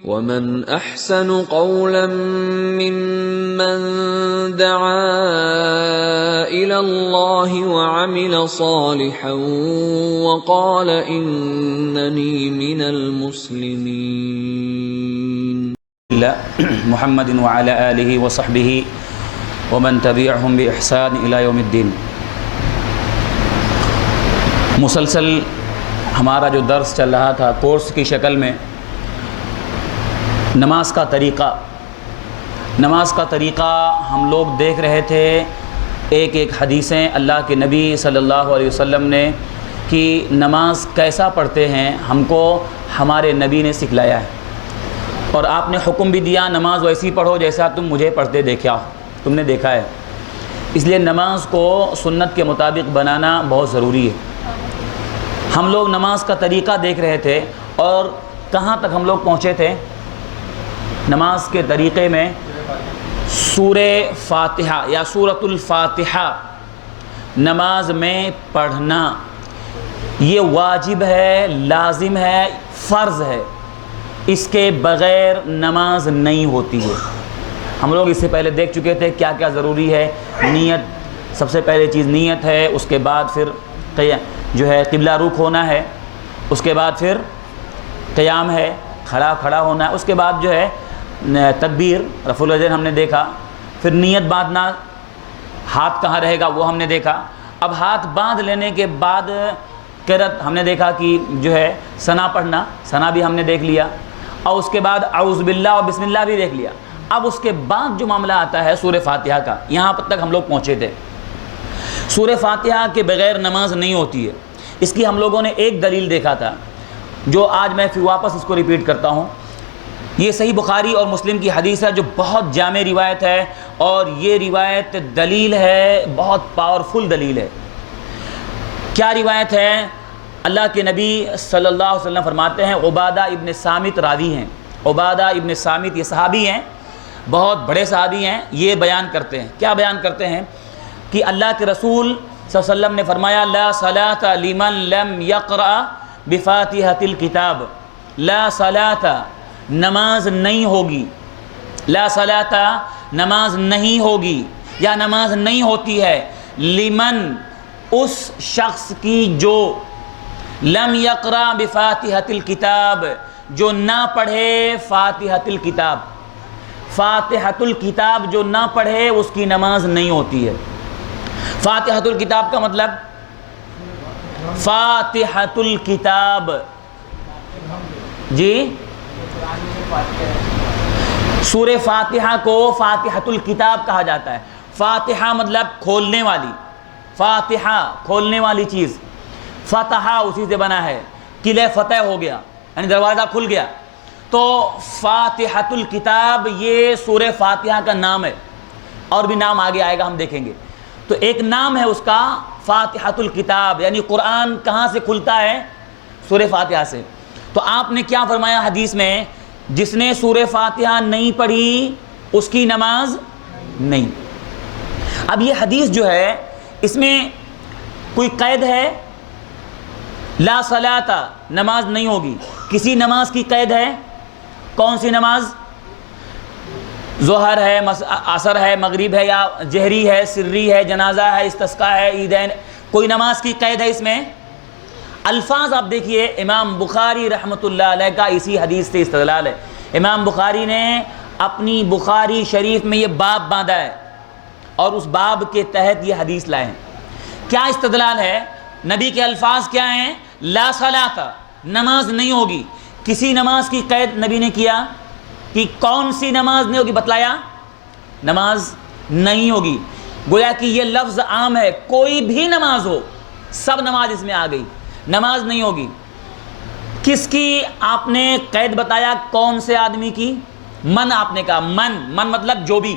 وَمَنْ أَحْسَنُ قَوْلًا مِّمَّنْ دَعَا إِلَى اللَّهِ وَعَمِلَ صَالِحًا وَقَالَ إِنَّنِي مِنَ الْمُسْلِمِينَ. محمد وعلى آلہ وصحبہ ومن تبعهم بإحسان إلى يوم الدین. مسلسل ہمارا جو درس چل رہا تھا کورس کی شکل میں نماز کا طریقہ ہم لوگ دیکھ رہے تھے. ایک حدیثیں اللہ کے نبی صلی اللہ علیہ وسلم نے کہ نماز کیسا پڑھتے ہیں ہم کو ہمارے نبی نے سکھلایا ہے، اور آپ نے حکم بھی دیا نماز ویسی پڑھو جیسا تم مجھے پڑھتے تم نے دیکھا ہے. اس لیے نماز کو سنت کے مطابق بنانا بہت ضروری ہے. ہم لوگ نماز کا طریقہ دیکھ رہے تھے اور کہاں تک ہم لوگ پہنچے تھے؟ نماز کے طریقے میں سورہ فاتحہ یا سورۃ الفاتحہ نماز میں پڑھنا یہ واجب ہے، لازم ہے، فرض ہے. اس کے بغیر نماز نہیں ہوتی ہے. ہم لوگ اس سے پہلے دیکھ چکے تھے کیا کیا ضروری ہے. نیت، سب سے پہلے چیز نیت ہے، اس کے بعد پھر جو ہے قبلہ رخ ہونا ہے، اس کے بعد پھر قیام ہے، کھڑا ہونا ہے، اس کے بعد جو ہے تکبیر رفع الیدین ہم نے دیکھا، پھر نیت باندھنا، ہاتھ کہاں رہے گا وہ ہم نے دیکھا. اب ہاتھ باندھ لینے کے بعد قرأت ہم نے دیکھا کہ جو ہے ثنا پڑھنا، ثنا بھی ہم نے دیکھ لیا، اور اس کے بعد اعوذ باللہ اور بسم اللہ بھی دیکھ لیا. اب اس کے بعد جو معاملہ آتا ہے سورہ فاتحہ کا، یہاں تک ہم لوگ پہنچے تھے. سورہ فاتحہ کے بغیر نماز نہیں ہوتی ہے. اس کی ہم لوگوں نے ایک دلیل دیکھا تھا جو آج میں پھر واپس اس کو ریپیٹ کرتا ہوں. یہ صحیح بخاری اور مسلم کی حدیث ہے جو بہت جامع روایت ہے، اور یہ روایت دلیل ہے، بہت پاورفل دلیل ہے. کیا روایت ہے؟ اللہ کے نبی صلی اللہ علیہ وسلم فرماتے ہیں، عبادہ ابن صامت راوی ہیں. عبادہ ابن صامت یہ صحابی ہیں، بہت بڑے صحابی ہیں. یہ بیان کرتے ہیں، کیا بیان کرتے ہیں کہ اللہ کے رسول صلی اللہ علیہ وسلم نے فرمایا لا صلاۃ لمن لم یقرأ بفاتحۃ الکتاب. لا صلاۃ نماز نہیں ہوگی، لا صلاۃ نماز نہیں ہوگی یا نماز نہیں ہوتی ہے، لمن اس شخص کی جو لم یقرأ بفاتحۃ الکتاب جو نہ پڑھے فاتحۃ الکتاب. فاتحۃ الکتاب جو نہ پڑھے اس کی نماز نہیں ہوتی ہے. فاتحۃ الکتاب کا مطلب فاتحۃ الکتاب جی سورہ فاتحہ کو فاتحۃ الکتاب کہا جاتا ہے. فاتحہ مطلب کھولنے والی، فاتحہ کھولنے والی چیز. فتح اسی سے بنا ہے، قلعہ فتح ہو گیا یعنی دروازہ کھل گیا. تو فاتحۃ الکتاب یہ سورہ فاتحہ کا نام ہے، اور بھی نام آگے آئے گا ہم دیکھیں گے. تو ایک نام ہے اس کا فاتحۃ الکتاب، یعنی قرآن کہاں سے کھلتا ہے؟ سورہ فاتحہ سے. تو آپ نے کیا فرمایا حدیث میں؟ جس نے سورہ فاتحہ نہیں پڑھی اس کی نماز نہیں. اب یہ حدیث جو ہے اس میں کوئی قید ہے؟ لا صلاۃ نماز نہیں ہوگی. کسی نماز کی قید ہے؟ کون سی نماز؟ ظہر ہے، عصر ہے، مغرب ہے، یا جہری ہے، سری ہے، جنازہ ہے، استسقاء ہے، عیدین، کوئی نماز کی قید ہے اس میں؟ الفاظ آپ دیکھیے، امام بخاری رحمۃ اللہ علیہ کا اسی حدیث سے استدلال ہے. امام بخاری نے اپنی بخاری شریف میں یہ باب باندھا ہے اور اس باب کے تحت یہ حدیث لائے ہیں. کیا استدلال ہے؟ نبی کے الفاظ کیا ہیں؟ لا صلاۃ نماز نہیں ہوگی. کسی نماز کی قید نبی نے کیا کہ کون سی نماز نہیں ہوگی؟ بتلایا نماز نہیں ہوگی. گویا کہ یہ لفظ عام ہے، کوئی بھی نماز ہو، سب نماز اس میں آ گئی. نماز نہیں ہوگی. کس کی آپ نے قید بتایا؟ کون سے آدمی کی؟ من آپ نے کہا. من مطلب جو بھی.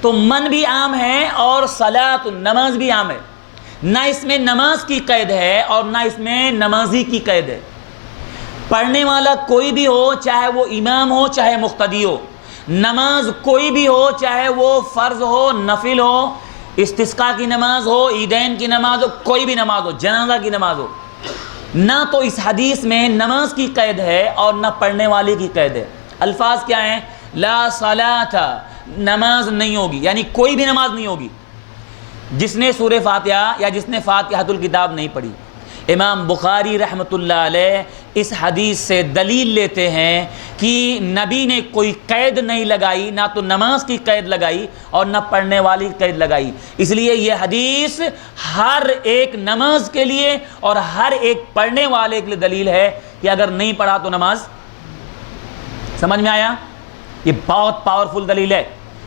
تو من بھی عام ہے اور صلاۃ نماز بھی عام ہے. نہ اس میں نماز کی قید ہے اور نہ اس میں نمازی کی قید ہے. پڑھنے والا کوئی بھی ہو، چاہے وہ امام ہو چاہے مقتدی ہو، نماز کوئی بھی ہو، چاہے وہ فرض ہو نفل ہو، استسقاء کی نماز ہو، عیدین کی نماز ہو، کوئی بھی نماز ہو، جنازہ کی نماز ہو، نہ تو اس حدیث میں نماز کی قید ہے اور نہ پڑھنے والے کی قید ہے. الفاظ کیا ہیں؟ لا صلاۃ، نماز نہیں ہوگی، یعنی کوئی بھی نماز نہیں ہوگی جس نے سورہ فاتحہ یا جس نے فاتحۃ الکتاب نہیں پڑھی. امام بخاری رحمۃ اللہ علیہ اس حدیث سے دلیل لیتے ہیں کہ نبی نے کوئی قید نہیں لگائی، نہ تو نماز کی قید لگائی اور نہ پڑھنے والی قید لگائی. اس لیے یہ حدیث ہر ایک نماز کے لیے اور ہر ایک پڑھنے والے کے لیے دلیل ہے کہ اگر نہیں پڑھا تو نماز. سمجھ میں آیا؟ یہ بہت پاورفل دلیل ہے،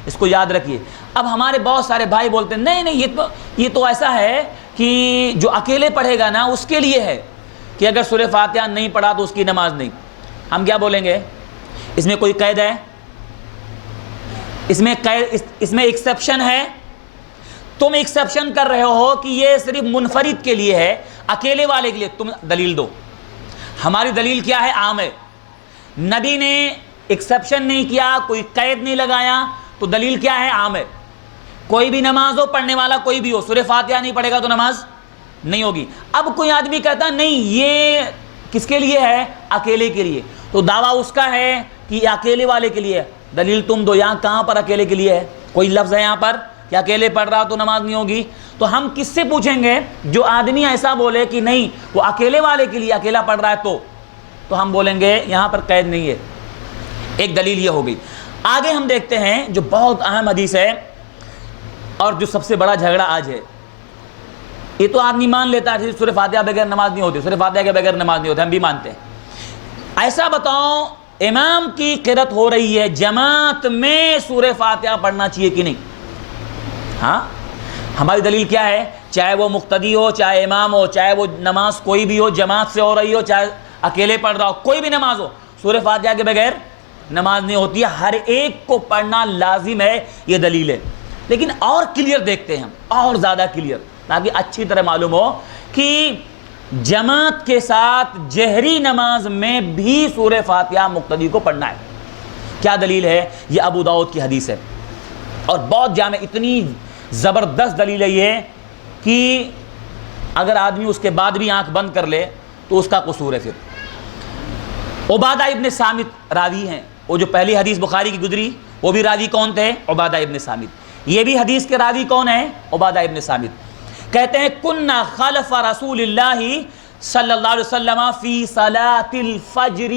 اس کو یاد رکھیے. اب ہمارے بہت سارے بھائی بولتے ہیں نہیں یہ تو ایسا ہے کہ جو اکیلے پڑھے گا نا اس کے لیے ہے کہ اگر سورہ فاتحہ نہیں پڑھا تو اس کی نماز نہیں. ہم کیا بولیں گے؟ اس میں کوئی قید ہے؟ اس میں ایکسیپشن ہے؟ تم ایکسیپشن کر رہے ہو کہ یہ صرف منفرد کے لیے ہے، اکیلے والے کے لیے. تم دلیل دو. ہماری دلیل کیا ہے؟ عام ہے. نبی نے ایکسیپشن نہیں کیا، کوئی قید نہیں لگایا، تو دلیل کیا ہے؟ عام ہے. کوئی بھی نماز ہو، پڑھنے والا کوئی بھی ہو، سورہ فاتحہ نہیں پڑھے گا تو نماز نہیں ہوگی. اب کوئی آدمی کہتا نہیں یہ کس کے لیے ہے؟ اکیلے کے لیے. تو دعویٰ اس کا ہے کہ یہ اکیلے والے کے لیے ہے. دلیل تم دو. یہاں کہاں پر اکیلے کے لیے ہے؟ کوئی لفظ ہے یہاں پر کہ اکیلے پڑھ رہا تو نماز نہیں ہوگی؟ تو ہم کس سے پوچھیں گے؟ جو آدمی ایسا بولے کہ نہیں وہ اکیلے والے کے لیے اکیلا پڑھ رہا ہے تو ہم بولیں گے یہاں پر قید نہیں ہے. ایک دلیل یہ ہو گئی. آگے ہم دیکھتے ہیں جو بہت اہم حدیث ہے اور جو سب سے بڑا جھگڑا آج ہے. یہ تو آدمی مان لیتا ہے سورہ فاتحہ بغیر نماز نہیں ہوتی، سورہ فاتحہ کے بغیر نماز نہیں ہوتی، ہم بھی مانتے ہیں. ایسا بتاؤ امام کی قرات ہو رہی ہے، جماعت میں سورہ فاتحہ پڑھنا چاہیے کہ نہیں؟ ہاں، ہماری دلیل کیا ہے؟ چاہے وہ مقتدی ہو، چاہے امام ہو، چاہے وہ نماز کوئی بھی ہو، جماعت سے ہو رہی ہو، چاہے اکیلے پڑھ رہا ہو، کوئی بھی نماز ہو، سورہ فاتحہ کے بغیر نماز نہیں ہوتی ہے. ہر ایک کو پڑھنا لازم ہے، یہ دلیل ہے. لیکن اور کلیئر دیکھتے ہیں ہم، اور زیادہ کلیئر، تاکہ اچھی طرح معلوم ہو کہ جماعت کے ساتھ جہری نماز میں بھی سورہ فاتحہ مقتدی کو پڑھنا ہے. کیا دلیل ہے؟ یہ ابو داؤد کی حدیث ہے اور بہت جامع، اتنی زبردست دلیل ہے یہ کہ اگر آدمی اس کے بعد بھی آنکھ بند کر لے تو اس کا قصور ہے. پھر عبادہ ابن صامت راوی ہیں. وہ جو پہلی حدیث بخاری کی گزری وہ بھی راوی کون تھے؟ عبادہ ابن صامت. یہ بھی حدیث کے راوی کون ہیں؟ عبادہ ابن صامت. کہتے ہیں کننا خلف رسول اللہ صلی اللہ علیہ وسلم فی صلاۃ الفجر،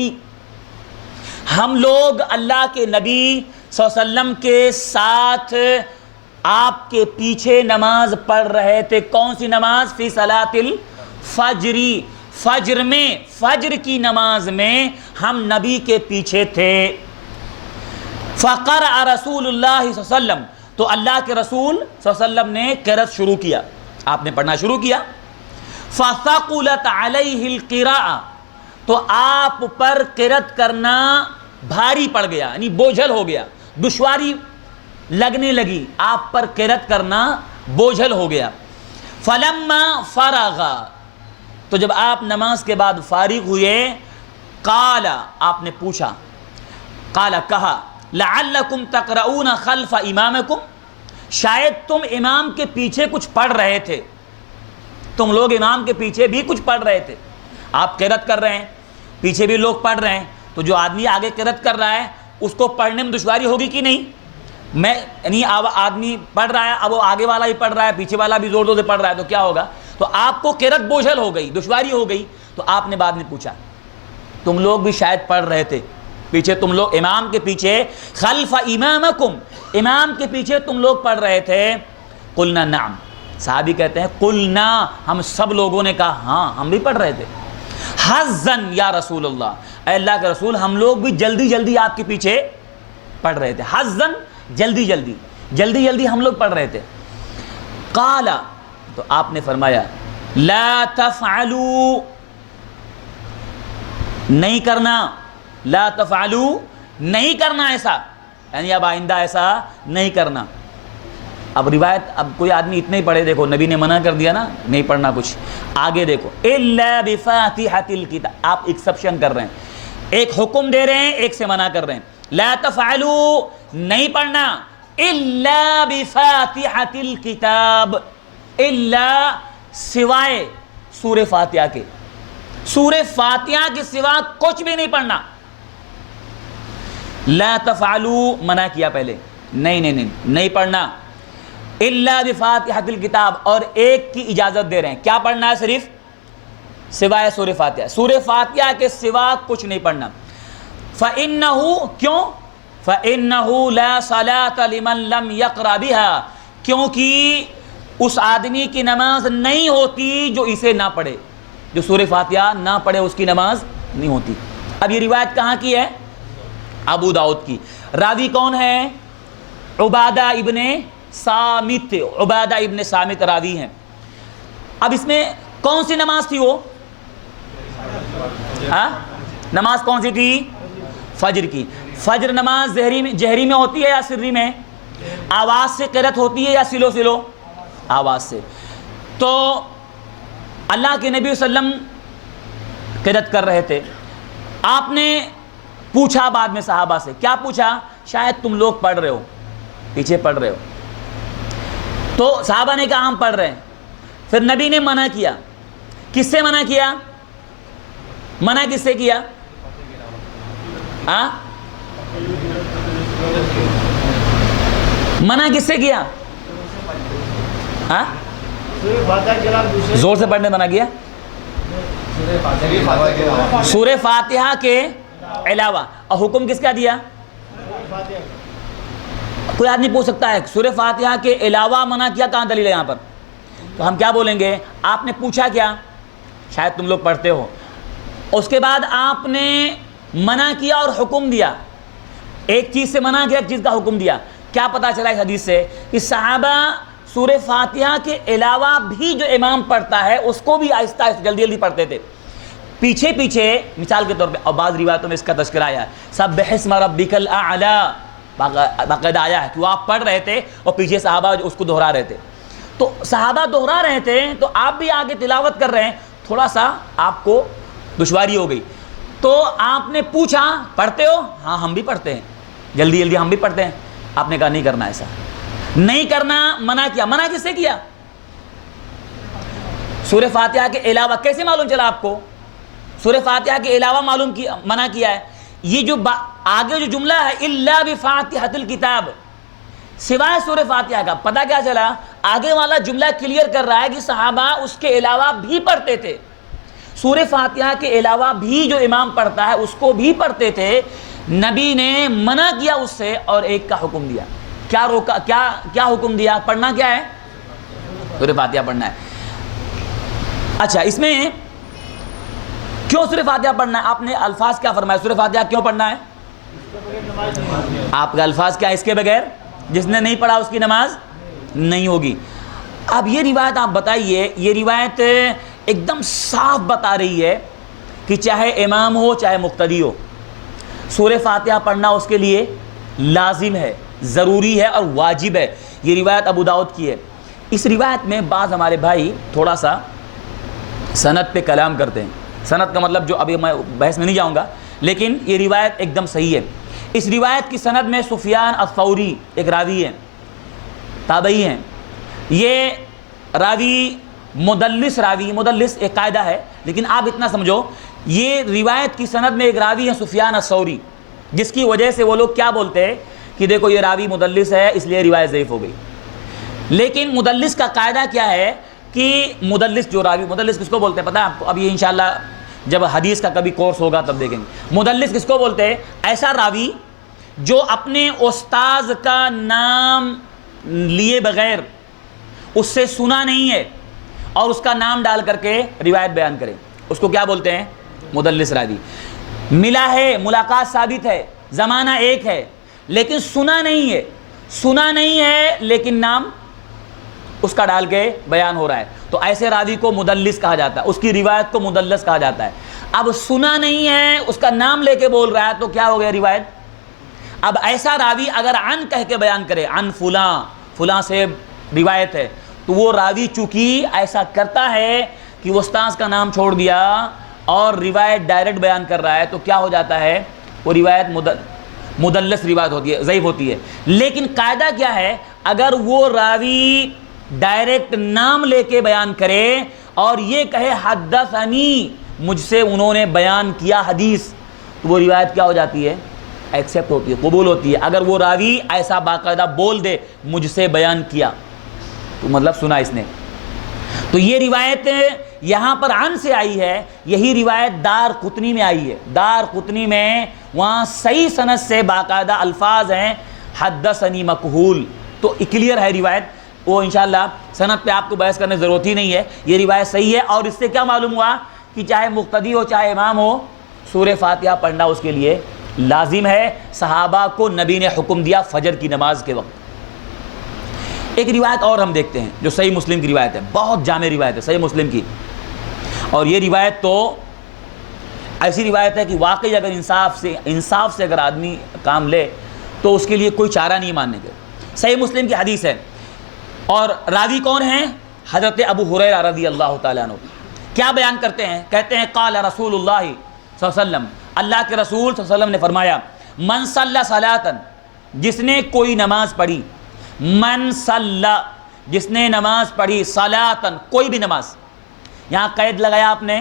ہم لوگ اللہ کے نبی صلی اللہ علیہ وسلم کے ساتھ آپ کے پیچھے نماز پڑھ رہے تھے. کون سی نماز؟ فی صلاۃ الفجر، فجر میں، فجر کی نماز میں ہم نبی کے پیچھے تھے. فقرأ رسول اللہ صلی اللہ علیہ وسلم، تو اللہ کے رسول صلی اللہ علیہ وسلم نے قرأت شروع کیا، آپ نے پڑھنا شروع کیا. فثقلت علیہ القراءۃ، تو آپ پر قرأت کرنا بھاری پڑ گیا، یعنی بوجھل ہو گیا، دشواری لگنے لگی، آپ پر قرأت کرنا بوجھل ہو گیا. فلما فرغ، تو جب آپ نماز کے بعد فارغ ہوئے، قال، آپ نے پوچھا، قال کہا، لعلکم تقرؤون خلف امامکم، شاید تم امام کے پیچھے کچھ پڑھ رہے تھے، تم لوگ امام کے پیچھے بھی کچھ پڑھ رہے تھے. آپ قرأت کر رہے ہیں، پیچھے بھی لوگ پڑھ رہے ہیں، تو جو آدمی آگے قرأت کر رہا ہے اس کو پڑھنے میں دشواری ہوگی کہ نہیں؟ یعنی آدمی پڑھ رہا ہے، اب وہ آگے والا ہی پڑھ رہا ہے، پیچھے والا بھی زور زور سے پڑھ رہا ہے، تو کیا ہوگا؟ تو آپ کو قرأت بوجھل ہو گئی، دشواری ہو گئی. تو آپ نے بعد میں پوچھا تم لوگ بھی شاید پڑھ رہے تھے پیچھے، تم لوگ امام کے پیچھے، خلف امامکم، امام کے پیچھے تم لوگ پڑھ رہے تھے. قلنا نعم، صحابی کہتے ہیں قلنا، ہم سب لوگوں نے کہا ہاں ہم بھی پڑھ رہے تھے. حزن یا رسول اللہ، اے اللہ کے رسول ہم لوگ بھی جلدی جلدی آپ کے پیچھے پڑھ رہے تھے. حزن، جلدی جلدی، جلدی جلدی ہم لوگ پڑھ رہے تھے. قال، تو آپ نے فرمایا، لا تفعلوا، نہیں کرنا، لا تفعلوا، نہیں کرنا ایسا، یعنی اب آئندہ ایسا نہیں کرنا. اب روایت، اب کوئی آدمی اتنے ہی پڑھے، دیکھو نبی نے منع کر دیا نا نہیں پڑھنا کچھ، آگے دیکھو الا بفاتحۃ الکتاب، آپ ایکسپشن کر رہے ہیں، ایک حکم دے رہے ہیں، ایک سے منع کر رہے ہیں. لا تفعلوا، نہیں پڑھنا، الا بفاتحۃ الکتاب، الا، سوائے سورہ فاتحہ کے، سورہ فاتحہ کے سوا کچھ بھی نہیں پڑھنا. لا تفعلوا منع کیا پہلے, نہیں پڑھنا. الا بفاتحۃ الکتاب, اور ایک کی اجازت دے رہے ہیں, کیا پڑھنا ہے؟ صرف سوائے سورہ فاتحہ, سورہ فاتحہ کے سوا کچھ نہیں پڑھنا. فإنہ, کیوں؟ فإنہ لا صلاۃ لمن لم یقرأ بها, کیونکہ اس آدمی کی نماز نہیں ہوتی جو اسے نہ پڑھے, جو سورہ فاتحہ نہ پڑھے اس کی نماز نہیں ہوتی. اب یہ روایت کہاں کی ہے؟ ابو داؤد کی. راوی کون ہے؟ عبادہ ابن صامت, عبادہ ابن صامت راوی ہیں. اب اس میں کون سی نماز تھی وہ؟ نماز کون سی تھی؟ فجر کی. فجر نماز جہری میں ہوتی ہے یا سری میں؟ آواز سے قرأت ہوتی ہے یا سلو سلو؟ آواز سے. تو اللہ کے نبی صلی اللہ علیہ وسلم قرأت کر رہے تھے. آپ نے پوچھا بعد میں صحابہ سے, کیا پوچھا؟ شاید تم لوگ پڑھ رہے ہو, پیچھے پڑھ رہے ہو. تو صحابہ نے کہا ہم پڑھ رہے ہیں. پھر نبی نے منع کیا. کس سے منع کیا؟ منع کس سے کیا؟ منع کس سے کیا؟ زور سے پڑھنے منع کیا. سورہ فاتحہ کے علاوہ. اور حکم کس کا دیا؟ کوئی آدمی پوچھ سکتا ہے سورہ فاتحہ کے علاوہ منع کیا, کہاں دلیل ہے یہاں پر؟ تو ہم کیا بولیں گے؟ آپ نے پوچھا کیا؟ شاید تم لوگ پڑھتے ہو. اس کے بعد آپ نے منع کیا اور حکم دیا. ایک چیز سے منع کیا, ایک چیز کا حکم دیا. کیا پتا چلا اس حدیث سے؟ کہ صحابہ سورہ فاتحہ کے علاوہ بھی جو امام پڑھتا ہے اس کو بھی آہستہ آہستہ جلدی جلدی پڑھتے تھے, پیچھے پیچھے. مثال کے طور پہ, اور بعض روایتوں میں اس کا تذکرہ آیا ہے, سبح اسم ربک الاعلی, باقاعدہ آیا ہے کہ وہ آپ پڑھ رہے تھے اور پیچھے صحابہ اس کو دہرا رہے تھے. تو صحابہ دہرا رہے تھے تو آپ بھی آگے تلاوت کر رہے ہیں, تھوڑا سا آپ کو دشواری ہو گئی. تو آپ نے پوچھا پڑھتے ہو؟ ہاں ہم بھی پڑھتے ہیں, جلدی جلدی ہم بھی پڑھتے ہیں. آپ نے کہا نہیں کرنا, ایسا نہیں کرنا. منع کیا. منع کس سے کیا؟ سورہ فاتحہ کے علاوہ. کیسے معلوم چلا آپ کو؟ سورہ فاتحہ کے علاوہ معلوم کیا, منع کیا ہے. یہ جو آگے جو جملہ ہے الا بفاتحۃ الکتاب, سوائے سورہ فاتحہ کا, پتہ کیا چلا؟ آگے والا جملہ کلیئر کر رہا ہے کہ صحابہ اس کے علاوہ بھی پڑھتے تھے. سورہ فاتحہ کے علاوہ بھی جو امام پڑھتا ہے اس کو بھی پڑھتے تھے. نبی نے منع کیا اس سے اور ایک کا حکم دیا. کیا روکا؟ کیا حکم دیا؟ پڑھنا کیا ہے؟ سورہ فاتحہ پڑھنا ہے. اچھا, اس میں کیوں سورہ فاتحہ پڑھنا ہے؟ آپ نے الفاظ کیا فرمایا؟ سورہ فاتحہ کیوں پڑھنا ہے؟ آپ کا الفاظ کیا ہے؟ اس کے بغیر جس نے نہیں پڑھا اس کی نماز نہیں ہوگی. اب یہ روایت آپ بتائیے, یہ روایت ایک دم صاف بتا رہی ہے کہ چاہے امام ہو چاہے مقتدی ہو, سورہ فاتحہ پڑھنا اس کے لیے لازم ہے, ضروری ہے اور واجب ہے. یہ روایت ابو داؤد کی ہے. اس روایت میں بعض ہمارے بھائی تھوڑا سا سند پہ کلام کرتے ہیں. سند کا مطلب جو ابھی میں بحث میں نہیں جاؤں گا, لیکن یہ روایت ایک دم صحیح ہے. اس روایت کی سند میں سفیان الثوری ایک راوی ہے, تابعی ہیں. یہ راوی مدلس راوی, مدلس ایک قاعدہ ہے, لیکن آپ اتنا سمجھو یہ روایت کی سند میں ایک راوی ہے سفیان الثوری, جس کی وجہ سے وہ لوگ کیا بولتے ہیں کہ دیکھو یہ راوی مدلس ہے اس لیے روایت ضعیف ہو گئی. لیکن مدلس کا قاعدہ کیا ہے کہ مدلس جو راوی, مدلس کس کو بولتے ہیں پتہ ہے آپ کو؟ اب یہ انشاءاللہ جب حدیث کا کبھی کورس ہوگا تب دیکھیں گے. مدلس کس کو بولتے ہیں؟ ایسا راوی جو اپنے استاذ کا نام لیے بغیر, اس سے سنا نہیں ہے اور اس کا نام ڈال کر کے روایت بیان کرے, اس کو کیا بولتے ہیں؟ مدلس راوی. ملا ہے, ملاقات ثابت ہے, زمانہ ایک ہے, لیکن سنا نہیں ہے لیکن نام اس کا ڈال کے بیان ہو رہا ہے, تو ایسے راوی کو مدلس کہا جاتا ہے, اس کی روایت کو مدلس کہا جاتا ہے. اب سنا نہیں ہے, اس کا نام لے کے بول رہا ہے, تو کیا ہو گیا روایت؟ اب ایسا راوی اگر عن کہہ کے بیان کرے, عن فلاں سے روایت ہے, تو وہ راوی چونکہ ایسا کرتا ہے کہ وہ استاذ کا نام چھوڑ دیا اور روایت ڈائریکٹ بیان کر رہا ہے, تو کیا ہو جاتا ہے؟ وہ روایت مدلس روایت ہوتی ہے, ضعیف ہوتی ہے. لیکن قاعدہ کیا ہے؟ اگر وہ راوی ڈائریکٹ نام لے کے بیان کرے اور یہ کہے حدثنی, مجھ سے انہوں نے بیان کیا حدیث، تو وہ روایت کیا ہو جاتی ہے؟ ایکسیپٹ ہوتی ہے، قبول ہوتی ہے۔ اگر وہ راوی ایسا باقاعدہ بول دے مجھ سے بیان کیا، تو مطلب سنا اس نے۔ تو یہ روایت یہاں پر عن سے آئی ہے، یہی روایت دار قطنی میں آئی ہے۔ دار قطنی میں وہاں صحیح سند سے باقاعدہ الفاظ ہیں حدثنی مکحول، تو کلیئر ہے روایت، وہ انشاءاللہ سند پہ آپ کو بحث کرنے کی ضرورت ہی نہیں ہے، یہ روایت صحیح ہے۔ اور اس سے کیا معلوم ہوا کہ چاہے مقتدی ہو چاہے امام ہو، سورہ فاتحہ پڑھنا اس کے لیے لازم ہے۔ صحابہ کو نبی نے حکم دیا فجر کی نماز کے وقت۔ ایک روایت اور ہم دیکھتے ہیں جو صحیح مسلم کی روایت ہے، بہت جامع روایت ہے صحیح مسلم کی، اور یہ روایت تو ایسی روایت ہے کہ واقعی اگر انصاف سے اگر آدمی کام لے تو اس کے لیے کوئی چارہ نہیں ماننے کے۔ صحیح مسلم کی حدیث ہے، اور راوی کون ہیں؟ حضرت ابو ہریرہ رضی اللہ تعالیٰ عنہ۔ کیا بیان کرتے ہیں؟ کہتے ہیں قال رسول اللہ صلی اللہ علیہ وسلم، اللہ کے رسول صلی اللہ علیہ وسلم نے فرمایا، من صلی صلاۃً، جس نے کوئی نماز پڑھی، من صلی، جس نے نماز پڑھی، صلاۃً، کوئی بھی نماز، یہاں قید لگایا آپ نے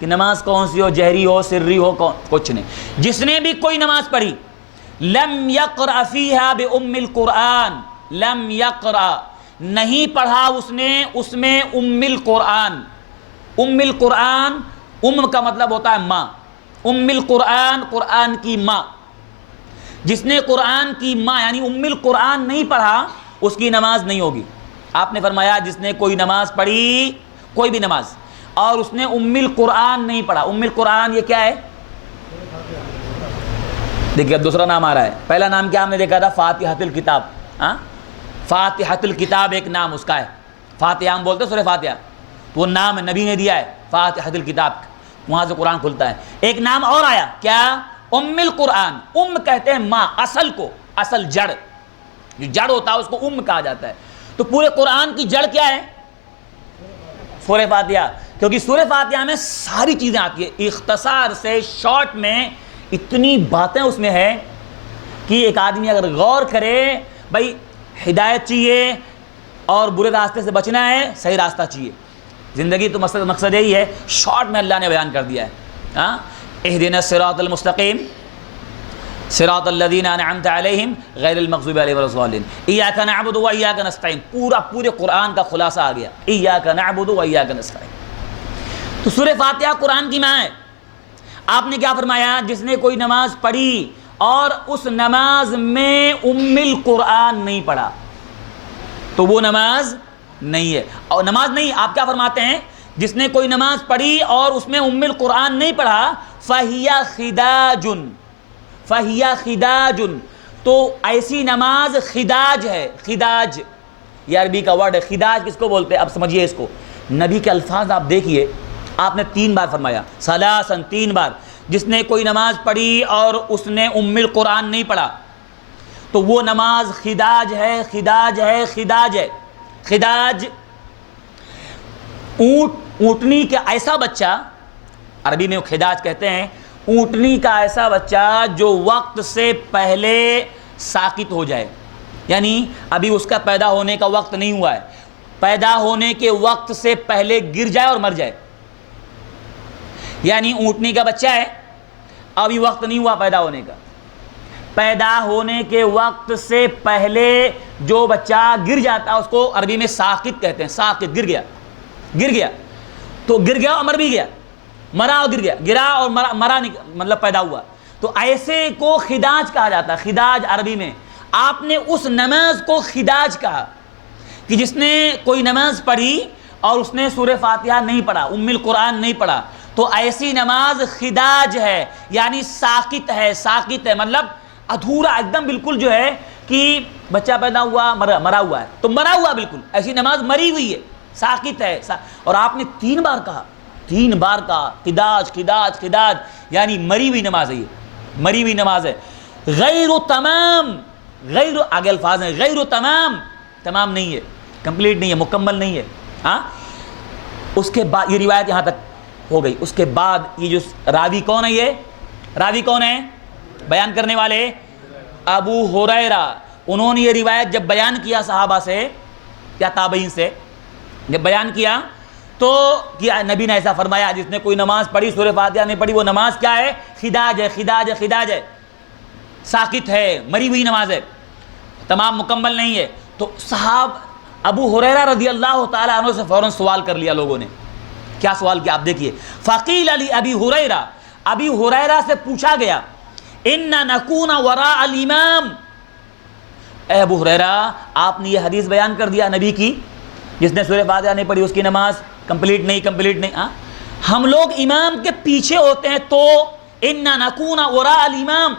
کہ نماز کون سی ہو، جہری ہو سری ہو، کچھ نہیں، جس نے بھی کوئی نماز پڑھی، لم یقرأ فیہا بأم القرآن، لم یقرأ، نہیں پڑھا اس نے اس میں ام القرآن۔ ام القرآن، ام کا مطلب ہوتا ہے ماں، ام القرآن قرآن کی ماں، جس نے قرآن کی ماں یعنی ام القرآن نہیں پڑھا اس کی نماز نہیں ہوگی۔ آپ نے فرمایا جس نے کوئی نماز پڑھی، کوئی بھی نماز، اور اس نے ام القرآن نہیں پڑھا۔ ام القرآن یہ کیا ہے؟ دیکھیے اب دوسرا نام آ رہا ہے۔ پہلا نام کیا ہم نے دیکھا تھا؟ فاتحۃ الکتاب، ہاں، فاتحۃ الکتاب ایک نام اس کا ہے، فاتحہ ہم بولتے ہیں سورہ فاتحہ، وہ نام نبی نے دیا ہے فاتحۃ الکتاب، وہاں سے قرآن کھلتا ہے۔ ایک نام اور آیا کیا؟ ام القرآن۔ ام کہتے ہیں ماں، اصل کو، اصل جڑ، جو جڑ ہوتا ہے اس کو ام کہا جاتا ہے۔ تو پورے قرآن کی جڑ کیا ہے؟ سورہ فاتحہ، کیونکہ سورہ فاتحہ میں ساری چیزیں آتی ہیں، اختصار سے شارٹ میں اتنی باتیں اس میں ہے کہ ایک آدمی اگر غور کرے، بھائی ہدایت چاہیے اور برے راستے سے بچنا ہے، صحیح راستہ چاہیے، زندگی تو مقصد یہی ہے، شارٹ میں اللہ نے بیان کر دیا ہے۔ ہاں، اہدنا الصراط المستقیم صراط الذین انعمت علیہم غیر المغضوب علیہم ولا الضالین، ایاک نعبد و ایاک نستعین، پورے قرآن کا خلاصہ آ گیا، ایاک نعبد و ایاک نستعین۔ تو سورہ فاتحہ قرآن کی ماں ہے۔ آپ نے کیا فرمایا؟ جس نے کوئی نماز پڑھی اور اس نماز میں ام القرآن نہیں پڑھا تو وہ نماز نہیں ہے، اور نماز نہیں، آپ کیا فرماتے ہیں؟ جس نے کوئی نماز پڑھی اور اس میں ام القرآن نہیں پڑھا، فَهِيَ خِدَاجٌ، فَهِيَ خِدَاجٌ، تو ایسی نماز خداج ہے۔ خداج یہ عربی کا ورڈ ہے۔ خداج کس کو بولتے ہیں؟ اب سمجھیے اس کو، نبی کے الفاظ آپ دیکھیے، آپ نے 3 بار فرمایا، ثلاثاً، 3 بار، جس نے کوئی نماز پڑھی اور اس نے ام القرآن نہیں پڑھا تو وہ نماز خداج ہے، خداج ہے، خداج ہے۔ خداج اونٹنی کا ایسا بچہ، عربی میں خداج کہتے ہیں، اونٹنی کا ایسا بچہ جو وقت سے پہلے ساقط ہو جائے، یعنی ابھی اس کا پیدا ہونے کا وقت نہیں ہوا ہے، پیدا ہونے کے وقت سے پہلے گر جائے اور مر جائے، یعنی اونٹنی کا بچہ ہے، ابھی وقت نہیں ہوا پیدا ہونے کا، پیدا ہونے کے وقت سے پہلے جو بچہ گر جاتا ہے اس کو عربی میں ساقط کہتے ہیں۔ ساقط، گر گیا، گر گیا تو گر گیا اور مر بھی گیا، مرا اور گر گیا، گرا اور مرا مطلب پیدا ہوا، تو ایسے کو خداج کہا جاتا ہے۔ خداج عربی میں، آپ نے اس نماز کو خداج کہا کہ جس نے کوئی نماز پڑھی اور اس نے سورہ فاتحہ نہیں پڑھا، ام القرآن نہیں پڑھا، تو ایسی نماز خداج ہے، یعنی ساقط ہے۔ ساقط ہے مطلب ادھورا، ایک دم بالکل جو ہے کہ بچہ پیدا ہوا مرا ہوا ہے، تو مرا ہوا بالکل، ایسی نماز مری ہوئی ہے، ساقط ہے۔ اور آپ نے 3 بار کہا، 3 بار کہا خداج خداج خداج، یعنی مری ہوئی نماز ہے، یہ مری ہوئی نماز ہے۔ غیر تمام، غیر، آگے الفاظ ہیں، غیر تمام، تمام نہیں ہے، کمپلیٹ نہیں ہے، مکمل نہیں ہے۔ ہاں، اس کے بعد یہ روایت یہاں تک ہو گئی۔ اس کے بعد یہ جو راوی کون ہے، یہ راوی کون ہے؟ بیان کرنے والے ابو ہریرہ، انہوں نے یہ روایت جب بیان کیا صحابہ سے یا تابعین سے، جب بیان کیا تو کیا نبی نے ایسا فرمایا جس نے کوئی نماز پڑھی سورہ فاتحہ نہیں پڑھی وہ نماز کیا ہے؟ خداج ہے، خداج ہے، خداج ہے، ساقط ہے، مری ہوئی نماز ہے، تمام مکمل نہیں ہے۔ تو صاحب ابو ہریرہ رضی اللہ تعالیٰ عنہ سے فوراً سوال کر لیا لوگوں نے۔ کیا سوال کیا آپ دیکھیے، فقیل علی ابی ہریرہ، ابی ہریرہ سے پوچھا گیا ان نکون وراء الامام، اے ابو ہریرہ آپ نے یہ حدیث بیان کر دیا نبی کی، جس نے سورہ فاتحہ نہیں پڑھی اس کی نماز کمپلیٹ نہیں، ہم لوگ امام کے پیچھے ہوتے ہیں تو ان نکون وراء الامام،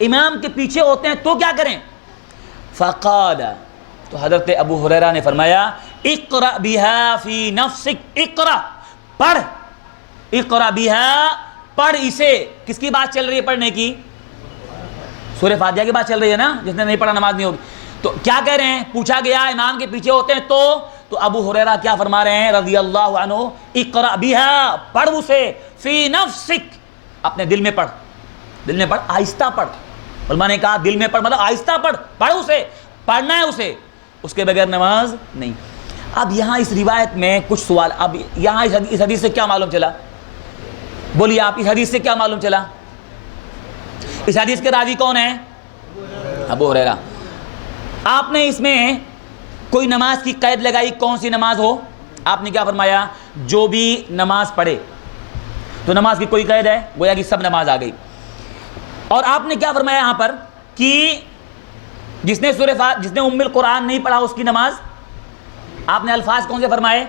امام کے پیچھے ہوتے ہیں تو کیا کریں؟ فقال، تو حضرت ابو ہریرہ نے فرمایا اقرأ بها فی نفسک، اقرأ پڑھ، اقرأ بها پڑھ اسے، کس کی بات چل رہی ہے پڑھنے کی؟ سورہ فاتحہ کی بات چل رہی ہے نا، جس نے نہیں پڑھا نماز نہیں ہوگی۔ تو کیا کہہ رہے ہیں؟ پوچھا گیا امام کے پیچھے ہوتے ہیں تو ابو ہریرہ کیا فرما رہے ہیں رضی اللہ عنہ، اقرأ بها پڑھ اسے، فی نفسک اپنے دل میں پڑھ، دل میں پڑھ، آہستہ پڑھ۔ علماء نے کہا دل میں پڑھ مطلب آہستہ پڑھ، پڑھ اسے، پڑھنا ہے اسے، اس کے بغیر نماز نہیں۔ اب یہاں اس روایت میں کچھ سوال، اب یہاں اس حدیث سے کیا معلوم چلا؟ بولیے آپ، اس حدیث سے کیا معلوم چلا؟ اس حدیث کے راوی کون ہیں؟ ابو ہریرہ۔ آپ نے اس میں کوئی نماز کی قید لگائی، کون سی نماز ہو؟ آپ نے کیا فرمایا؟ جو بھی نماز پڑھے، تو نماز کی کوئی قید ہے؟ گویا کہ سب نماز آ گئی۔ اور آپ نے کیا فرمایا یہاں پر کہ جس نے ام القرآن نہیں پڑھا اس کی نماز، آپ نے الفاظ کون سے فرمائے؟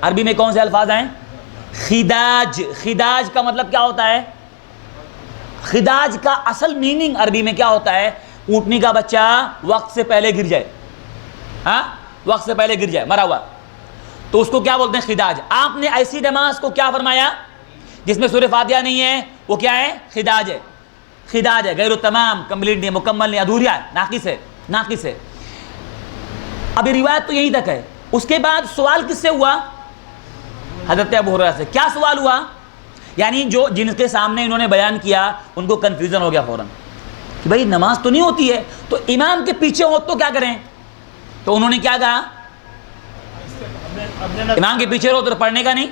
عربی میں کون سے الفاظ ہیں؟ خداج۔ خداج کا مطلب کیا ہوتا ہے؟ خداج کا اصل میننگ عربی میں کیا ہوتا ہے؟ اونٹنی کا بچہ وقت سے پہلے گر جائے، ہاں وقت سے پہلے گر جائے، مرا ہوا، تو اس کو کیا بولتے ہیں؟ خداج۔ آپ نے ایسی نماز کو کیا فرمایا جس میں سورہ فاتحہ نہیں ہے؟ وہ کیا ہے؟ خداج ہے، خداج ہے، غیر تمام، کمپلیٹ نہیں، مکمل نہیں، ادھوری ہے، ناقص ہے، ناقص ہے۔ ابھی روایت تو یہیں تک ہے۔ اس کے بعد سوال کس سے ہوا؟ حضرت ابو ہریرہ سے۔ کیا سوال ہوا؟ یعنی جو جن کے سامنے انہوں نے بیان کیا ان کو کنفیوژن ہو گیا فوراً کہ بھائی نماز تو نہیں ہوتی ہے، تو امام کے پیچھے ہو تو کیا کریں؟ تو انہوں نے کیا کہا؟ امام کے پیچھے رہو تو پڑھنے کا نہیں،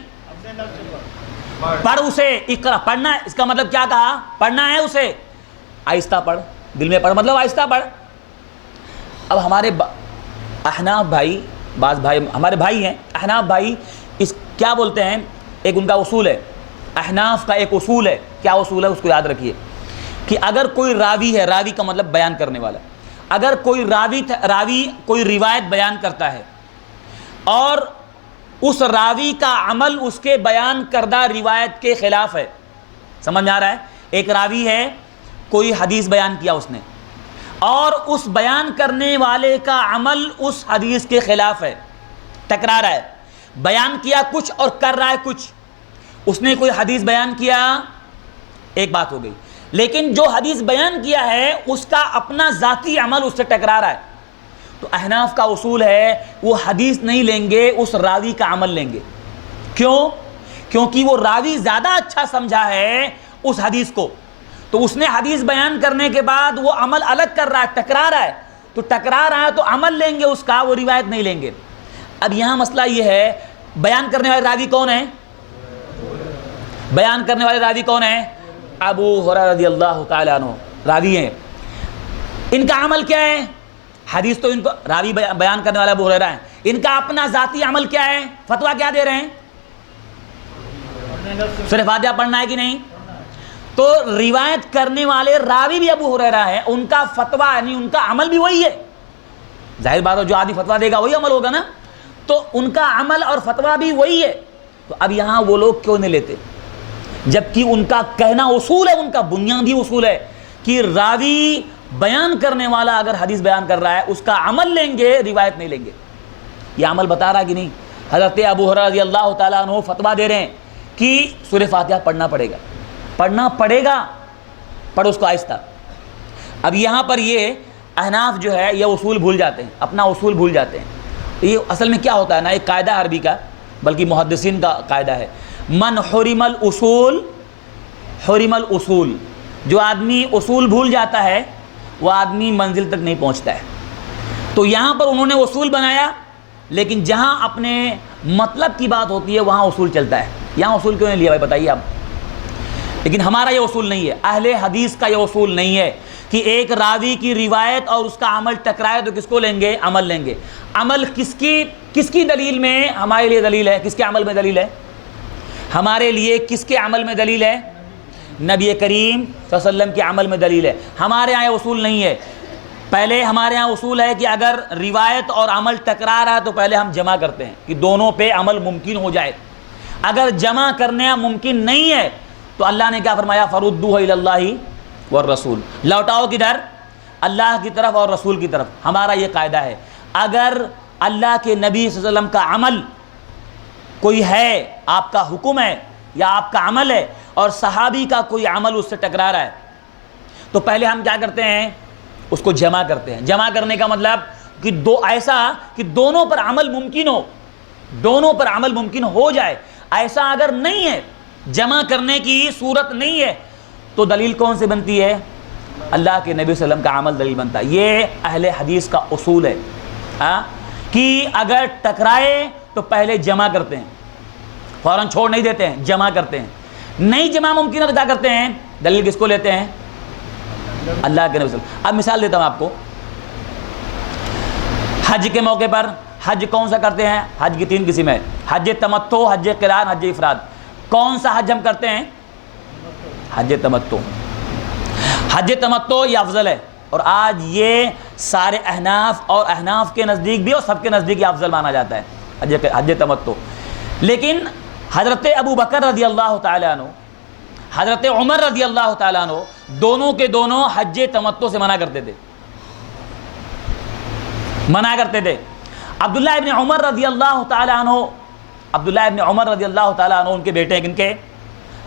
پڑھ اسے، اقرا پڑھنا ہے، اس کا مطلب کیا کہا؟ پڑھنا ہے اسے، آہستہ پڑھ، دل میں پڑھ مطلب آہستہ پڑھ۔ اب ہمارے احناف بھائی، بعض بھائی ہمارے بھائی ہیں احناف بھائی، اس کیا بولتے ہیں، ایک ان کا اصول ہے، احناف کا ایک اصول ہے، کیا اصول ہے اس کو یاد رکھیے، کہ اگر کوئی راوی ہے، راوی کا مطلب بیان کرنے والا، اگر کوئی راوی کوئی روایت بیان کرتا ہے اور اس راوی کا عمل اس کے بیان کردہ روایت کے خلاف ہے، سمجھ میں آ رہا ہے؟ ایک راوی ہے، کوئی حدیث بیان کیا اس نے، اور اس بیان کرنے والے کا عمل اس حدیث کے خلاف ہے، ٹکرا رہا ہے، بیان کیا کچھ اور کر رہا ہے کچھ۔ اس نے کوئی حدیث بیان کیا، ایک بات ہو گئی، لیکن جو حدیث بیان کیا ہے اس کا اپنا ذاتی عمل اس سے ٹکرا رہا ہے، تو احناف کا اصول ہے وہ حدیث نہیں لیں گے، اس راوی کا عمل لیں گے۔ کیوں؟ کیونکہ وہ راوی زیادہ اچھا سمجھا ہے اس حدیث کو، تو اس نے حدیث بیان کرنے کے بعد وہ عمل الگ کر رہا ہے، ٹکرا رہا ہے، تو ٹکرا رہا ہے تو عمل لیں گے اس کا، وہ روایت نہیں لیں گے۔ اب یہاں مسئلہ یہ ہے، بیان کرنے والے راوی کون ہیں؟ بیان کرنے والے راوی کون ہیں؟ ابو ہریرہ رضی اللہ تعالیٰ عنہ راوی ہیں۔ ان کا عمل کیا ہے؟ حدیث تو ان کو راوی بیان کرنے والا ابو ہریرہ ہیں، ان کا اپنا ذاتی عمل کیا ہے؟ فتویٰ کیا دے رہے ہیں؟ سورہ فاتحہ پڑھنا ہے کہ نہیں؟ تو روایت کرنے والے راوی بھی ابو ہریرہ ہیں، ان کا فتویٰ یعنی ان کا عمل بھی وہی ہے، ظاہر بات ہے جو آدمی فتویٰ دے گا وہی عمل ہوگا نا، تو ان کا عمل اور فتویٰ بھی وہی ہے۔ تو اب یہاں وہ لوگ کیوں نہیں لیتے؟ جبکہ ان کا کہنا اصول ہے، ان کا بنیادی اصول ہے کہ راوی بیان کرنے والا اگر حدیث بیان کر رہا ہے اس کا عمل لیں گے، روایت نہیں لیں گے۔ یہ عمل بتا رہا کہ نہیں؟ حضرت ابو ہریرہ رضی اللہ تعالیٰ عنہ فتویٰ دے رہے ہیں کہ سورہ فاتحہ پڑھنا پڑے گا، پڑھنا پڑے گا، پڑھ اس کو آہستہ۔ اب یہاں پر یہ احناف جو ہے یہ اصول بھول جاتے ہیں، اپنا اصول بھول جاتے ہیں۔ یہ اصل میں کیا ہوتا ہے نا، ایک قاعدہ عربی کا، بلکہ محدثین کا قاعدہ ہے، من حرم الاصول حرم الاصول، جو آدمی اصول بھول جاتا ہے وہ آدمی منزل تک نہیں پہنچتا ہے۔ تو یہاں پر انہوں نے اصول بنایا، لیکن جہاں اپنے مطلب کی بات ہوتی ہے وہاں اصول چلتا ہے. یہاں اصول کیوں نہیں لیا بھائی بتائیے آپ؟ لیکن ہمارا یہ اصول نہیں ہے، اہل حدیث کا یہ اصول نہیں ہے کہ ایک راوی کی روایت اور اس کا عمل ٹکرائے تو کس کو لیں گے؟ عمل لیں گے. عمل کس کی دلیل میں ہمارے لیے دلیل ہے؟ کس کے عمل میں دلیل ہے ہمارے لیے؟ کس کے عمل میں دلیل ہے؟ نبی کریم صلی اللہ علیہ وسلم کے عمل میں دلیل ہے. ہمارے یہاں یہ اصول نہیں ہے. پہلے ہمارے یہاں اصول ہے کہ اگر روایت اور عمل ٹکرا رہا ہے تو پہلے ہم جمع کرتے ہیں کہ دونوں پہ عمل ممکن ہو جائے. اگر جمع کرنا ممکن نہیں ہے تو اللہ نے کیا فرمایا؟ فردوہ الی اللہ والرسول، لوٹاؤ کدھر؟ اللہ کی طرف اور رسول کی طرف. ہمارا یہ قاعدہ ہے، اگر اللہ کے نبی صلی اللہ علیہ وسلم کا عمل کوئی ہے، آپ کا حکم ہے یا آپ کا عمل ہے، اور صحابی کا کوئی عمل اس سے ٹکرا رہا ہے، تو پہلے ہم کیا کرتے ہیں؟ اس کو جمع کرتے ہیں. جمع کرنے کا مطلب کہ ایسا کہ دونوں پر عمل ممکن ہو، دونوں پر عمل ممکن ہو جائے. ایسا اگر نہیں ہے، جمع کرنے کی صورت نہیں ہے، تو دلیل کون سے بنتی ہے؟ اللہ کے نبی صلی اللہ علیہ وسلم کا عمل دلیل بنتا ہے. یہ اہل حدیث کا اصول ہے کہ اگر ٹکرائے تو پہلے جمع کرتے ہیں، فوراً چھوڑ نہیں دیتے ہیں، جمع کرتے ہیں. نہیں جمع ممکن ہے تو کیا کرتے ہیں؟ دلیل کس کو لیتے ہیں؟ اللہ کے نبی صلی اللہ علیہ وسلم. اب مثال دیتا ہوں آپ کو. حج کے موقع پر حج کون سا کرتے ہیں؟ حج کی 3 قسم ہے، حج تمتع، حج قران، حج افراد. کون سا حج ہم کرتے ہیں؟ حج تمتع. حج تمتع یہ افضل ہے، اور آج یہ سارے احناف اور احناف کے نزدیک بھی اور سب کے نزدیک یہ افضل مانا جاتا ہے حج تمتع. لیکن حضرت ابو بکر رضی اللہ تعالیٰ عنہ، حضرت عمر رضی اللہ تعالیٰ عنہ، دونوں کے دونوں حج تمتع سے منع کرتے تھے، منع کرتے تھے. عبداللہ ابن عمر رضی اللہ تعالیٰ عنہ، عبداللہ ابن عمر رضی اللہ تعالیٰ عنہ ان کے بیٹے ہیں. کن کے؟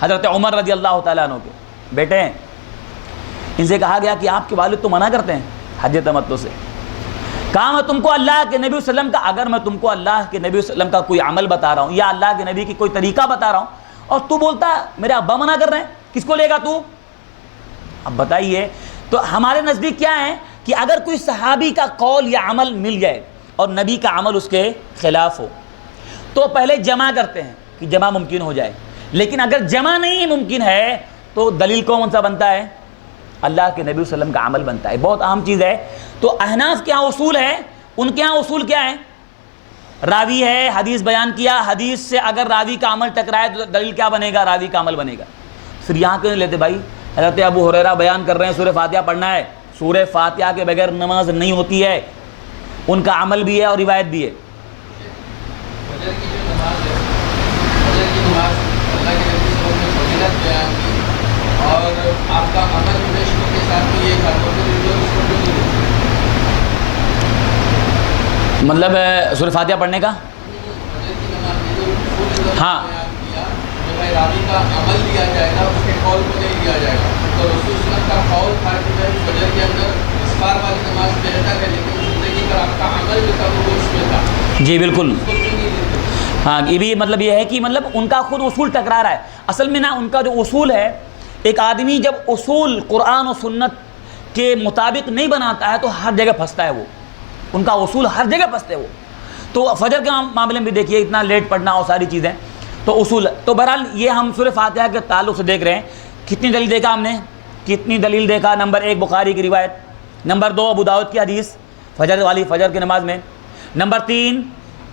حضرت عمر رضی اللہ تعالیٰ عنہ کے بیٹے ہیں. ان سے کہا گیا کہ آپ کے والد تو منع کرتے ہیں حج تمتع سے. کہا میں تم کو اللہ کے نبی صلی اللہ علیہ وسلم کا، اگر میں تم کو اللہ کے نبی صلی اللہ علیہ وسلم کا کوئی عمل بتا رہا ہوں یا اللہ کے نبی کی کوئی طریقہ بتا رہا ہوں اور تو بولتا میرے ابا منع کر رہے ہیں، کس کو لے گا تو؟ اب بتائیے. تو ہمارے نزدیک کیا ہے کہ اگر کوئی صحابی کا قول یا عمل مل جائے اور نبی کا عمل اس کے خلاف ہو تو پہلے جمع کرتے ہیں کہ جمع ممکن ہو جائے. لیکن اگر جمع نہیں ممکن ہے تو دلیل کون سا بنتا ہے؟ اللہ کے نبی صلی اللہ علیہ وسلم کا عمل بنتا ہے. بہت اہم چیز ہے. تو احناف کے ہاں اصول ہے، ان کے ہاں اصول کیا ہے؟ راوی ہے، حدیث بیان کیا، حدیث سے اگر راوی کا عمل ٹکرائے تو دلیل کیا بنے گا؟ راوی کا عمل بنے گا. پھر یہاں کیوں نہیں لیتے بھائی؟ حضرت ابو ہریرہ بیان کر رہے ہیں سورہ فاتحہ پڑھنا ہے، سورہ فاتحہ کے بغیر نماز نہیں ہوتی ہے. ان کا عمل بھی ہے اور روایت بھی ہے. اور آپ کا عمل یونیورسٹی کے ساتھ بھی یہ تھا مطلب سورہ فاتحہ پڑھنے کا ہاں راوی کا عمل لیا جائے گا، اس کے قول کو نہیں لیا جائے گا. تو رسول صلی اللہ علیہ وسلم کا قول تھا کہ فجر کے اندر اسفار والی نماز بہتر ہے، لیکن زندگی پر آپ کا عمل جو تھا وہ اس میں تھا. جی بالکل. ہاں یہ بھی مطلب یہ ہے کہ مطلب ان کا خود اصول ٹکرا رہا ہے. اصل میں نا ان کا جو اصول ہے، ایک آدمی جب اصول قرآن و سنت کے مطابق نہیں بناتا ہے تو ہر جگہ پھنستا ہے. وہ ان کا اصول ہر جگہ پھنستے وہ. تو فجر کے معاملے میں بھی دیکھیے اتنا لیٹ پڑھنا اور ساری چیزیں تو اصول. تو بہرحال یہ ہم سورہ فاتحہ کے تعلق سے دیکھ رہے ہیں. کتنی دلیل دیکھا ہم نے؟ کتنی دلیل دیکھا؟ نمبر 1 بخاری کی روایت، نمبر 2 ابو داؤد کی حدیث فجر والی، فجر کی نماز میں، نمبر 3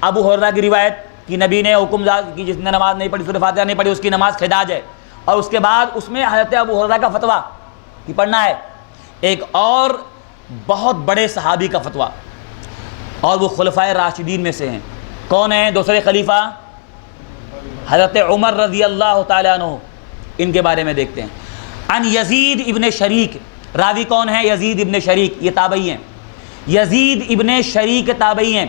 ابو ہریرہ کی روایت کہ نبی نے حکم دیا کہ جس نے نماز نہیں پڑھی، سورہ فاتحہ نہیں پڑھی، اس کی نماز خداج ہے. اور اس کے بعد اس میں حضرت ابو ہریرہ کا فتویٰ کہ پڑھنا ہے. ایک اور بہت بڑے صحابی کا فتویٰ، اور وہ خلفائے راشدین میں سے ہیں. کون ہیں دوسرے خلیفہ؟ حضرت عمر رضی اللہ تعالیٰ عنہ. ان کے بارے میں دیکھتے ہیں. ان یزید ابن شریک، راوی کون ہے؟ یزید ابن شریک، یہ تابعی ہیں. یزید ابن شریک تابعی ہیں.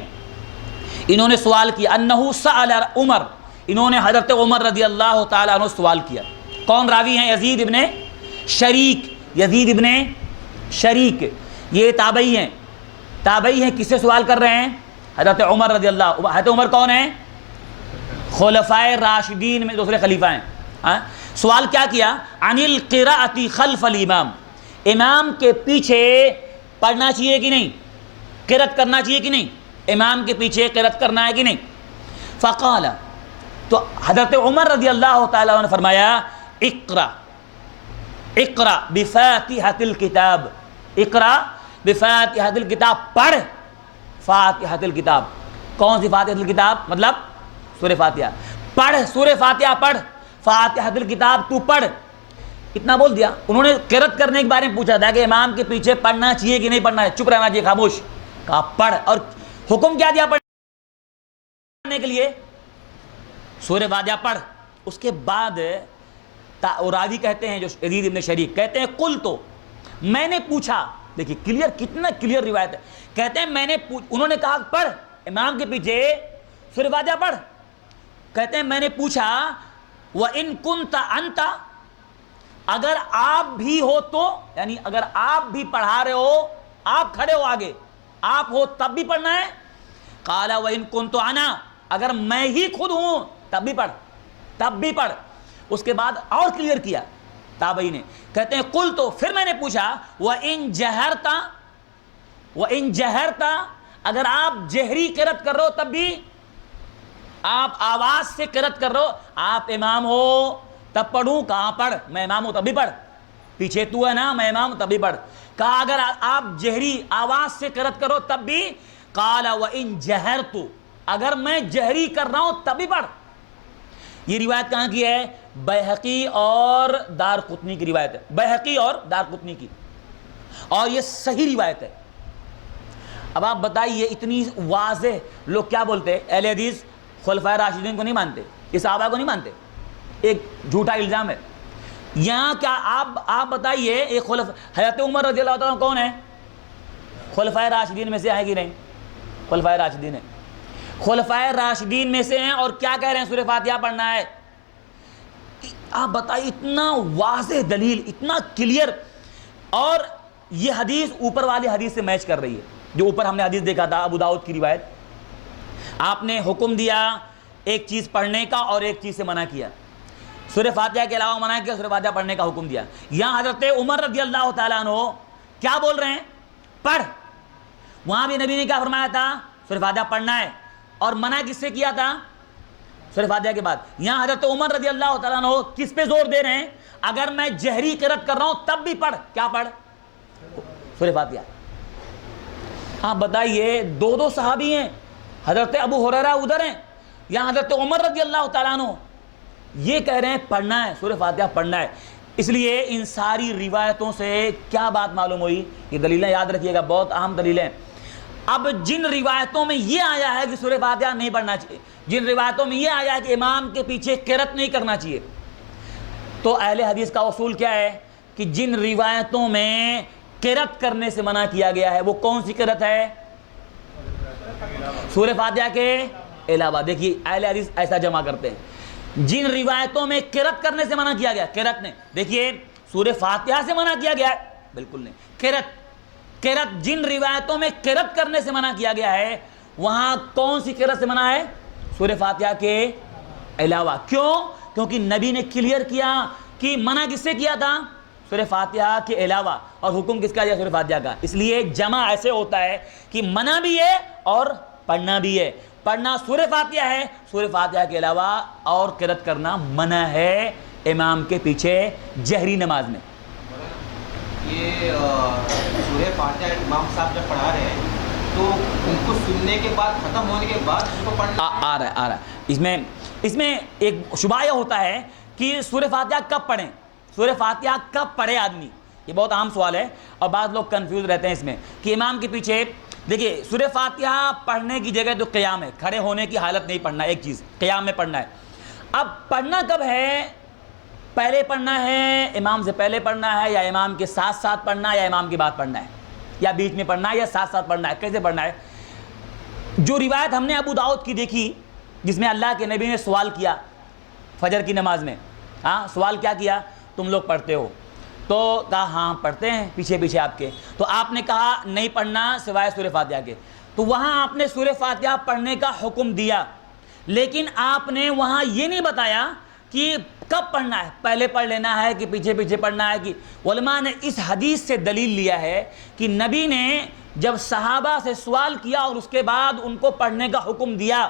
انہوں نے سوال کیا، انہو سأل عمر، انہوں نے حضرت عمر رضی اللہ تعالیٰ عنہ سوال کیا. کون راوی ہیں؟ یزید ابن شریک. یزید ابن شریک یہ تابعی ہیں. تابعی ہیں، کس سے سوال کر رہے ہیں؟ حضرت عمر رضی اللہ. حضرت عمر کون ہیں؟ خلفائے راشدین میں دوسرے خلیفہ ہیں. سوال کیا کیا؟ عن القراءۃ خلف الامام، امام کے پیچھے پڑھنا چاہیے کہ نہیں؟ قرأت کرنا چاہیے کہ نہیں؟ امام کے پیچھے قرأت کرنا ہے کہ نہیں؟ فقال، تو حضرت عمر رضی اللہ تعالیٰ عنہ نے فرمایا اقرا اقرا بفاتحۃ الکتاب، اقرا بفاتحۃ الکتاب، پڑھ فاتحۃ الکتاب۔ کون سی فاتحۃ الکتاب؟ مطلب سورہ فاتحہ، پڑھ سورہ فاتحہ، پڑھ فاتحۃ الکتاب، تو پڑھ۔ اتنا بول دیا۔ انہوں نے قرأت کرنے کے بارے میں پوچھا تھا کہ امام کے پیچھے پڑھنا چاہیے کہ نہیں پڑھنا ہے، چپ رہنا چاہیے، خاموش، کہا پڑھ۔ اور حکم کیا دیا پڑھنے کے لیے؟ سورہ فاتحہ پڑھ۔ اس کے بعد راوی کہتے ہیں، جو یزید ابن شریک کہتے ہیں قل، تو میں نے پوچھا، دیکھیے کلیئر، کتنا کلیئر روایت ہے، کہتے ہیں میں نے انہوں نے کہا پڑھ امام کے پیچھے سورہ فاتحہ پڑھ، کہتے ہیں میں نے پوچھا وَإِن كُنْتَ أَنْتَ، اگر آپ بھی ہو تو، یعنی اگر آپ بھی پڑھا رہے ہو، آپ کھڑے ہو آگے، آپ ہو تب بھی پڑھنا ہے؟ قال وَإِن كُنْتُ أَنَا، اگر میں ہی خود ہوں تب بھی پڑھ، تب بھی پڑھ۔ اس کے بعد اور کلیئر کیا تابعی نے، کہتے ہیں قل، تو پھر میں نے پوچھا وَإِن جَهَرْتَ، وَإِن جَهَرْتَ، اگر آپ جہری قرأت کر رہے ہو تب بھی، آپ آواز سے قرأت کر رہے ہو، آپ امام ہو تب پڑھوں؟ کہاں پڑھ، میں امام ہوں تب بھی پڑھ، پیچھے تو ہے نا، میں امام ہوں تب بھی پڑھ۔ کہا اگر آپ جہری آواز سے قرأت کرو تب بھی؟ قال وَإِن جَهَرْتُ، اگر میں جہری کر رہا ہوں تب بھی پڑھ۔ یہ روایت کہاں کی ہے؟ بیہقی اور دارقطنی کی روایت ہے، بیہقی اور دارقطنی کی، اور یہ صحیح روایت ہے۔ اب آپ بتائیے، اتنی واضح لوگ کیا بولتے ہیں؟ اہل حدیث خلفائے راشدین کو نہیں مانتے، اس صحابہ کو نہیں مانتے، ایک جھوٹا الزام ہے یہاں۔ کیا آپ بتائیے، ایک حضرت عمر رضی اللہ تعالیٰ کون ہے؟ خلفائے راشدین میں سے ہے کہ نہیں؟ خلفائے راشدین ہیں، خلفائے راشدین میں سے ہیں، اور کیا کہہ رہے ہیں؟ سورہ فاتحہ پڑھنا ہے۔ آپ بتائیے، اتنا واضح دلیل، اتنا کلیئر، اور یہ حدیث اوپر والی حدیث سے میچ کر رہی ہے، جو اوپر ہم نے حدیث دیکھا تھا ابو داؤد کی روایت۔ آپ نے حکم دیا ایک چیز پڑھنے کا اور ایک چیز سے منع کیا، سورہ فاتحہ کے علاوہ منع کیا، سورہ فاتحہ پڑھنے کا حکم دیا۔ یہاں حضرت عمر رضی اللہ تعالیٰ عنہ کیا بول رہے ہیں؟ پڑھ۔ وہاں بھی نبی نے کیا فرمایا تھا؟ سورہ فاتحہ پڑھنا ہے، اور منع کس سے کیا تھا؟ سورہ فاتحہ کے بعد۔ یہاں حضرت عمر رضی اللہ تعالیٰ عنہ کس پہ زور دے رہے ہیں؟ اگر میں جہری قرأت کر رہا ہوں تب بھی پڑھ، کیا پڑھ؟ سورہ فاتحہ۔ آپ بتائیے، دو صحابی ہیں، حضرت ابو ہریرہ ادھر ہیں، یہاں حضرت عمر رضی اللہ تعالیٰ عنہ یہ کہہ رہے ہیں پڑھنا ہے، سورہ فاتحہ پڑھنا ہے۔ اس لیے ان ساری روایتوں سے کیا بات معلوم ہوئی؟ یہ دلیلیں یاد رکھیے گا، بہت اہم دلیلیں۔ اب جن روایتوں میں یہ آیا ہے کہ سورہ فاتحہ نہیں پڑھنا چاہیے، جن روایتوں میں یہ آیا ہے کہ امام کے پیچھے قرأت نہیں کرنا چاہیے، تو اہل حدیث کا اصول کیا ہے کہ جن روایتوں میں قرأت کرنے سے منع کیا گیا ہے وہ کون سی قرأت ہے؟ سورہ فاتحہ کے علاوہ۔ دیکھیے اہل حدیث ایسا جمع کرتے ہیں، جن روایتوں میں قرأت کرنے سے منع کیا گیا، قرأت نے، دیکھیے سورہ فاتحہ سے منع کیا گیا ہے؟ بالکل نہیں۔ قرأت جن روایتوں میں قرأت کرنے سے منع کیا گیا ہے، وہاں کون سی قرأت سے منع ہے؟ سورہ فاتحہ کے علاوہ۔ کیوں؟ کیونکہ نبی نے کلیئر کیا کہ منع کس سے کیا تھا؟ سورہ فاتحہ کے علاوہ، اور حکم کس کا دیا؟ سورہ فاتحہ کا۔ اس لیے جمع ایسے ہوتا ہے کہ منع بھی ہے اور پڑھنا بھی ہے۔ پڑھنا سورہ فاتحہ ہے، سورہ فاتحہ کے علاوہ اور قرأت کرنا منع ہے امام کے پیچھے جہری نماز میں۔ یہ سورہ فاتحہ امام صاحب جب پڑھا رہے ہیں تو ان کو سننے کے بعد، ختم ہونے کے بعد ان کو پڑھنا آ رہا ہے۔ اس میں ایک شبہ یہ ہوتا ہے کہ سورہ فاتحہ کب پڑھیں، سورہ فاتحہ کب پڑھے آدمی، یہ بہت عام سوال ہے، اور بعض لوگ کنفیوز رہتے ہیں اس میں کہ امام کے پیچھے۔ دیکھیے سورہ فاتحہ پڑھنے کی جگہ تو قیام ہے، کھڑے ہونے کی حالت نہیں پڑھنا، ایک چیز قیام میں پڑھنا ہے۔ اب پڑھنا کب ہے؟ پہلے پڑھنا ہے، امام سے پہلے پڑھنا ہے، یا امام کے ساتھ ساتھ پڑھنا ہے، یا امام کے بعد پڑھنا ہے، یا بیچ میں پڑھنا ہے، یا ساتھ ساتھ پڑھنا ہے، کیسے پڑھنا ہے؟ جو روایت ہم نے ابو داؤد کی دیکھی، جس میں اللہ کے نبی نے سوال کیا فجر کی نماز میں، سوال کیا کیا؟ تم لوگ پڑھتے ہو؟ تو کہا ہاں پڑھتے ہیں پیچھے پیچھے آپ کے۔ تو آپ نے کہا نہیں پڑھنا سوائے سورہ فاتحہ کے، تو وہاں آپ نے سورہ فاتحہ پڑھنے کا حکم دیا، لیکن آپ نے وہاں یہ نہیں بتایا کہ کب پڑھنا ہے، پہلے پڑھ لینا ہے کہ پیچھے پیچھے پڑھنا ہے۔ کہ علماء نے اس حدیث سے دلیل لیا ہے کہ نبی نے جب صحابہ سے سوال کیا اور اس کے بعد ان کو پڑھنے کا حکم دیا،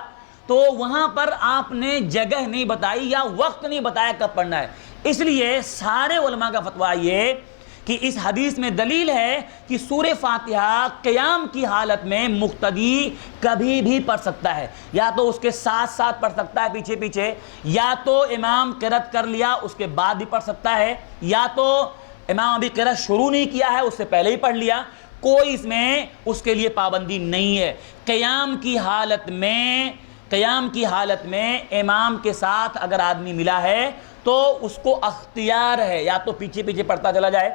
تو تو وہاں پر آپ نے جگہ نہیں بتائی یا وقت نہیں بتایا کب پڑھنا ہے. اس لیے سارے علماء کا فتویٰ یہ کہ اس حدیث میں دلیل ہے کہ سورہ فاتحہ قیام کی حالت میں مقتدی کبھی بھی پڑھ سکتا ہے, یا تو اس کے ساتھ ساتھ پڑھ سکتا ہے پیچھے پیچھے, یا تو امام قرأت کر لیا اس کے بعد بھی پڑھ سکتا ہے, یا تو امام ابھی قرأت شروع نہیں کیا ہے اس سے پہلے ہی پڑھ لیا. کوئی اس میں اس کے لیے پابندی نہیں ہے. قیام کی حالت میں امام کے ساتھ اگر آدمی ملا ہے تو اس کو اختیار ہے یا تو پیچھے پیچھے پڑھتا چلا جائے,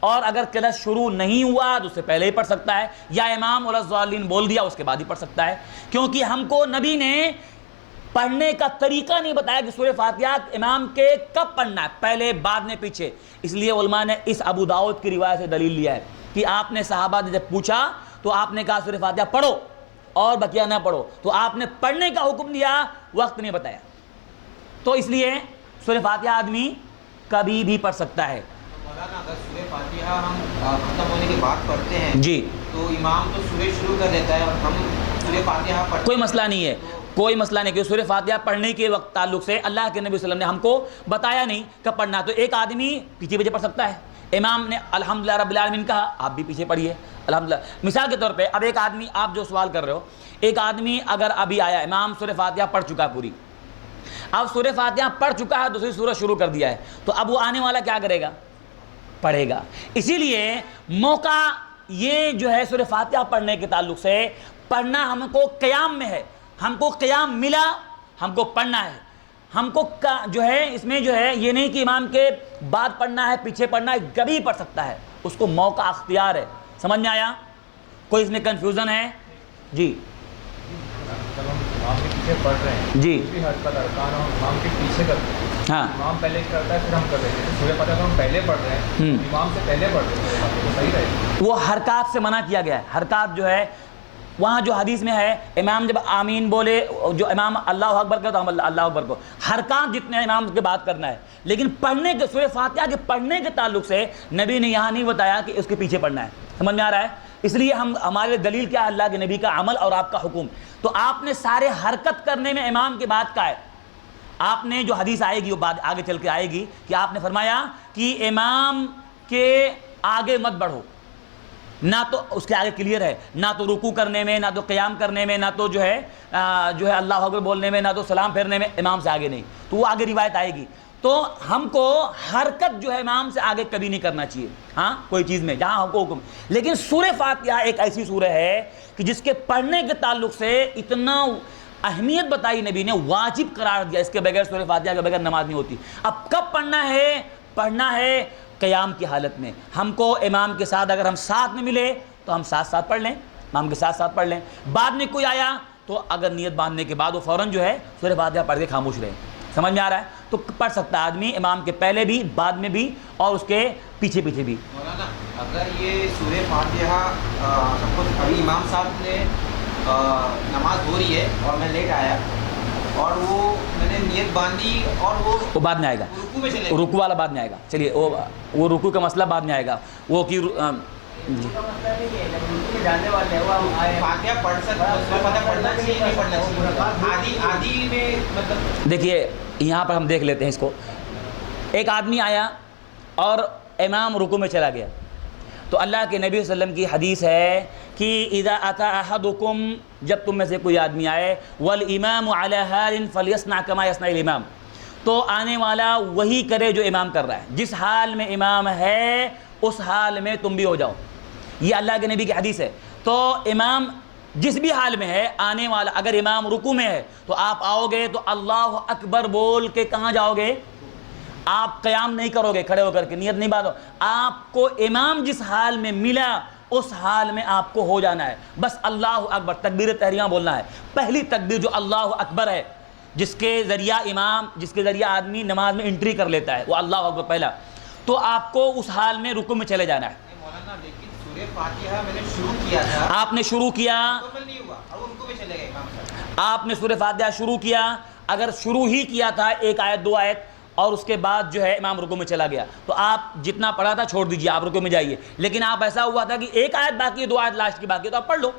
اور اگر قرأت شروع نہیں ہوا تو اس سے پہلے ہی پڑھ سکتا ہے, یا امام ولا الضالین بول دیا اس کے بعد ہی پڑھ سکتا ہے. کیونکہ ہم کو نبی نے پڑھنے کا طریقہ نہیں بتایا کہ سورہ فاتحہ امام کے کب پڑھنا ہے, پہلے بعد میں پیچھے. اس لیے علماء نے اس ابو داؤد کی روایت سے دلیل لیا ہے کہ آپ نے صحابہ نے جب پوچھا تو آپ نے کہا سورہ فاتحہ پڑھو اور بقیہ نہ پڑھو, تو آپ نے پڑھنے کا حکم دیا, وقت نہیں بتایا. تو اس لیے سورہ فاتحہ آدمی کبھی بھی پڑھ سکتا ہے. مولانا اگر سورہ فاتحہ ہم ختم ہونے کے بعد پڑھتے ہیں جی تو امام تو سورہ شروع کر دیتا ہے اور ہم سورہ فاتحہ پڑھتے ہیں, کوئی مسئلہ نہیں ہے, کوئی مسئلہ نہیں کہ سورہ فاتحہ پڑھنے کے وقت تعلق سے اللہ کے نبی صلی اللہ علیہ وسلم نے ہم کو بتایا نہیں کب پڑھنا. تو ایک آدمی پیچھے پیچھے پڑھ سکتا ہے, امام نے الحمدللہ رب العالمین کہا آپ بھی پیچھے پڑھیے الحمدللہ. مثال کے طور پہ اب ایک آدمی, آپ جو سوال کر رہے ہو, ایک آدمی اگر ابھی آیا, امام سورہ فاتحہ پڑھ چکا ہے پوری, اب سورہ فاتحہ پڑھ چکا ہے, دوسری سورہ شروع کر دیا ہے, تو اب وہ آنے والا کیا کرے گا, پڑھے گا. اسی لیے موقع یہ جو ہے سورہ فاتحہ پڑھنے کے تعلق سے پڑھنا ہم کو قیام میں ہے, ہم کو قیام ملا, ہم کو پڑھنا ہے. ہم کو جو ہے اس میں جو ہے یہ نہیں کہ امام کے بعد پڑھنا ہے پیچھے پڑھنا ہے, کبھی پڑھ سکتا ہے, اس کو موقع اختیار ہے. سمجھ میں آیا؟ کوئی اس میں کنفیوژن ہے؟ جی جب ہم امام کے پیچھے پڑھ رہے ہیں جی بھی حرکت ارکان ہم امام کے پیچھے کرتے ہیں, ہاں امام پہلے کرتا ہے پھر ہم کر رہے ہیں. سورہ فاتحہ تو ہم پہلے پڑھ رہے ہیں, امام سے پہلے پڑھ رہے ہیں, تو صحیح رہے گا. وہ حرکات سے منع کیا گیا ہے. حرکات جو ہے وہاں جو حدیث میں ہے, امام جب آمین بولے, جو امام اللہ اکبر کرے تو ہم اللہ اکبر کو, حرکات جتنے امام کے بات کرنا ہے. لیکن پڑھنے کے سورہ فاتحہ کے پڑھنے کے تعلق سے نبی نے یہاں نہیں بتایا کہ اس کے پیچھے پڑھنا ہے. سمجھ میں آ رہا ہے؟ اس لیے ہمارے دلیل کیا ہے, اللہ کے نبی کا عمل اور آپ کا حکم. تو آپ نے سارے حرکت کرنے میں امام کے بعد کا ہے. آپ نے جو حدیث آئے گی وہ بعد آگے چل کے آئے گی کہ آپ نے فرمایا کہ امام کے آگے مت بڑھو, نہ تو اس کے آگے کلیئر ہے, نہ تو رکوع کرنے میں, نہ تو قیام کرنے میں, نہ تو جو ہے اللہ اکبر بولنے میں, نہ تو سلام پھیرنے میں, امام سے آگے نہیں. تو وہ آگے روایت آئے گی. تو ہم کو حرکت جو ہے امام سے آگے کبھی نہیں کرنا چاہیے, ہاں کوئی چیز میں جہاں ہم کو حکم. لیکن سورہ فاتحہ ایک ایسی سورہ ہے کہ جس کے پڑھنے کے تعلق سے اتنا اہمیت بتائی نبی نے, واجب قرار دیا, اس کے بغیر سورہ فاتحہ کے بغیر نماز نہیں ہوتی. اب کب پڑھنا ہے؟ پڑھنا ہے قیام کی حالت میں. ہم کو امام کے ساتھ اگر ہم ساتھ میں ملے تو ہم ساتھ ساتھ پڑھ لیں, امام کے ساتھ ساتھ پڑھ لیں. بعد میں کوئی آیا تو اگر نیت باندھنے کے بعد وہ فوراً جو ہے سورہ فاتحہ پڑھ کے خاموش رہے. سمجھ میں آ رہا ہے؟ تو پڑھ سکتا ہے آدمی امام کے پہلے بھی, بعد میں بھی, اور اس کے پیچھے پیچھے بھی. مولانا اگر یہ سورہ فاتحہ سپوز ابھی امام صاحب نے نماز ہو رہی ہے اور میں لیٹ آیا اور وہ میں نے نیت باندھی اور وہ بعد میں آئے گا, رکوع میں چلے رکوع والا بعد میں آئے گا. چلیے وہ رکوع کا مسئلہ بعد میں آئے گا. وہ کہ فاتحہ پڑھ سکتا, سورہ فاتحہ پڑھنا چاہیے نہیں پڑھنا چاہیے, آدھی میں مطلب. دیکھیے یہاں پر ہم دیکھ لیتے ہیں اس کو. ایک آدمی آیا اور امام رکوع میں چلا گیا, تو اللہ کے نبی صلی اللہ علیہ وسلم کی حدیث ہے کہ اذا اتی احدکم, جب تم میں سے کوئی آدمی آئے, والامام علی حال فلیصنع کما یصنع الامام, تو آنے والا وہی کرے جو امام کر رہا ہے. جس حال میں امام ہے اس حال میں تم بھی ہو جاؤ. یہ اللہ کے نبی کی حدیث ہے. تو امام جس بھی حال میں ہے, آنے والا اگر امام رکوع میں ہے تو آپ آؤ گے تو اللہ اکبر بول کے کہاں جاؤ گے؟ آپ قیام نہیں کرو گے کھڑے ہو کر کے, نیت نہیں باندھو. آپ کو امام جس حال میں ملا اس حال میں آپ کو ہو جانا ہے. بس اللہ اکبر, تکبیر تحریمہ بولنا ہے. پہلی تکبیر جو اللہ اکبر ہے, جس کے ذریعہ آدمی نماز میں انٹری کر لیتا ہے, وہ اللہ اکبر پہلا. تو آپ کو اس حال میں رکوع میں چلے جانا ہے. مولانا لیکن سورہ فاتحہ میں نے شروع کیا تھا, آپ نے شروع کیا, مکمل نہیں ہوا اور وہ رکوع میں چلے گئے امام صاحب. آپ نے سورہ فاتحہ شروع کیا, اگر شروع ہی کیا تھا ایک آیت دو آیت, اور اس کے بعد جو ہے امام رکوع میں چلا گیا, تو آپ جتنا پڑھا تھا چھوڑ دیجیے, آپ رکوع میں جائیے. لیکن آپ ایسا ہوا تھا کہ ایک آیت باقی ہے, دو آیت لاسٹ کی باقی ہے, تو آپ پڑھ لو.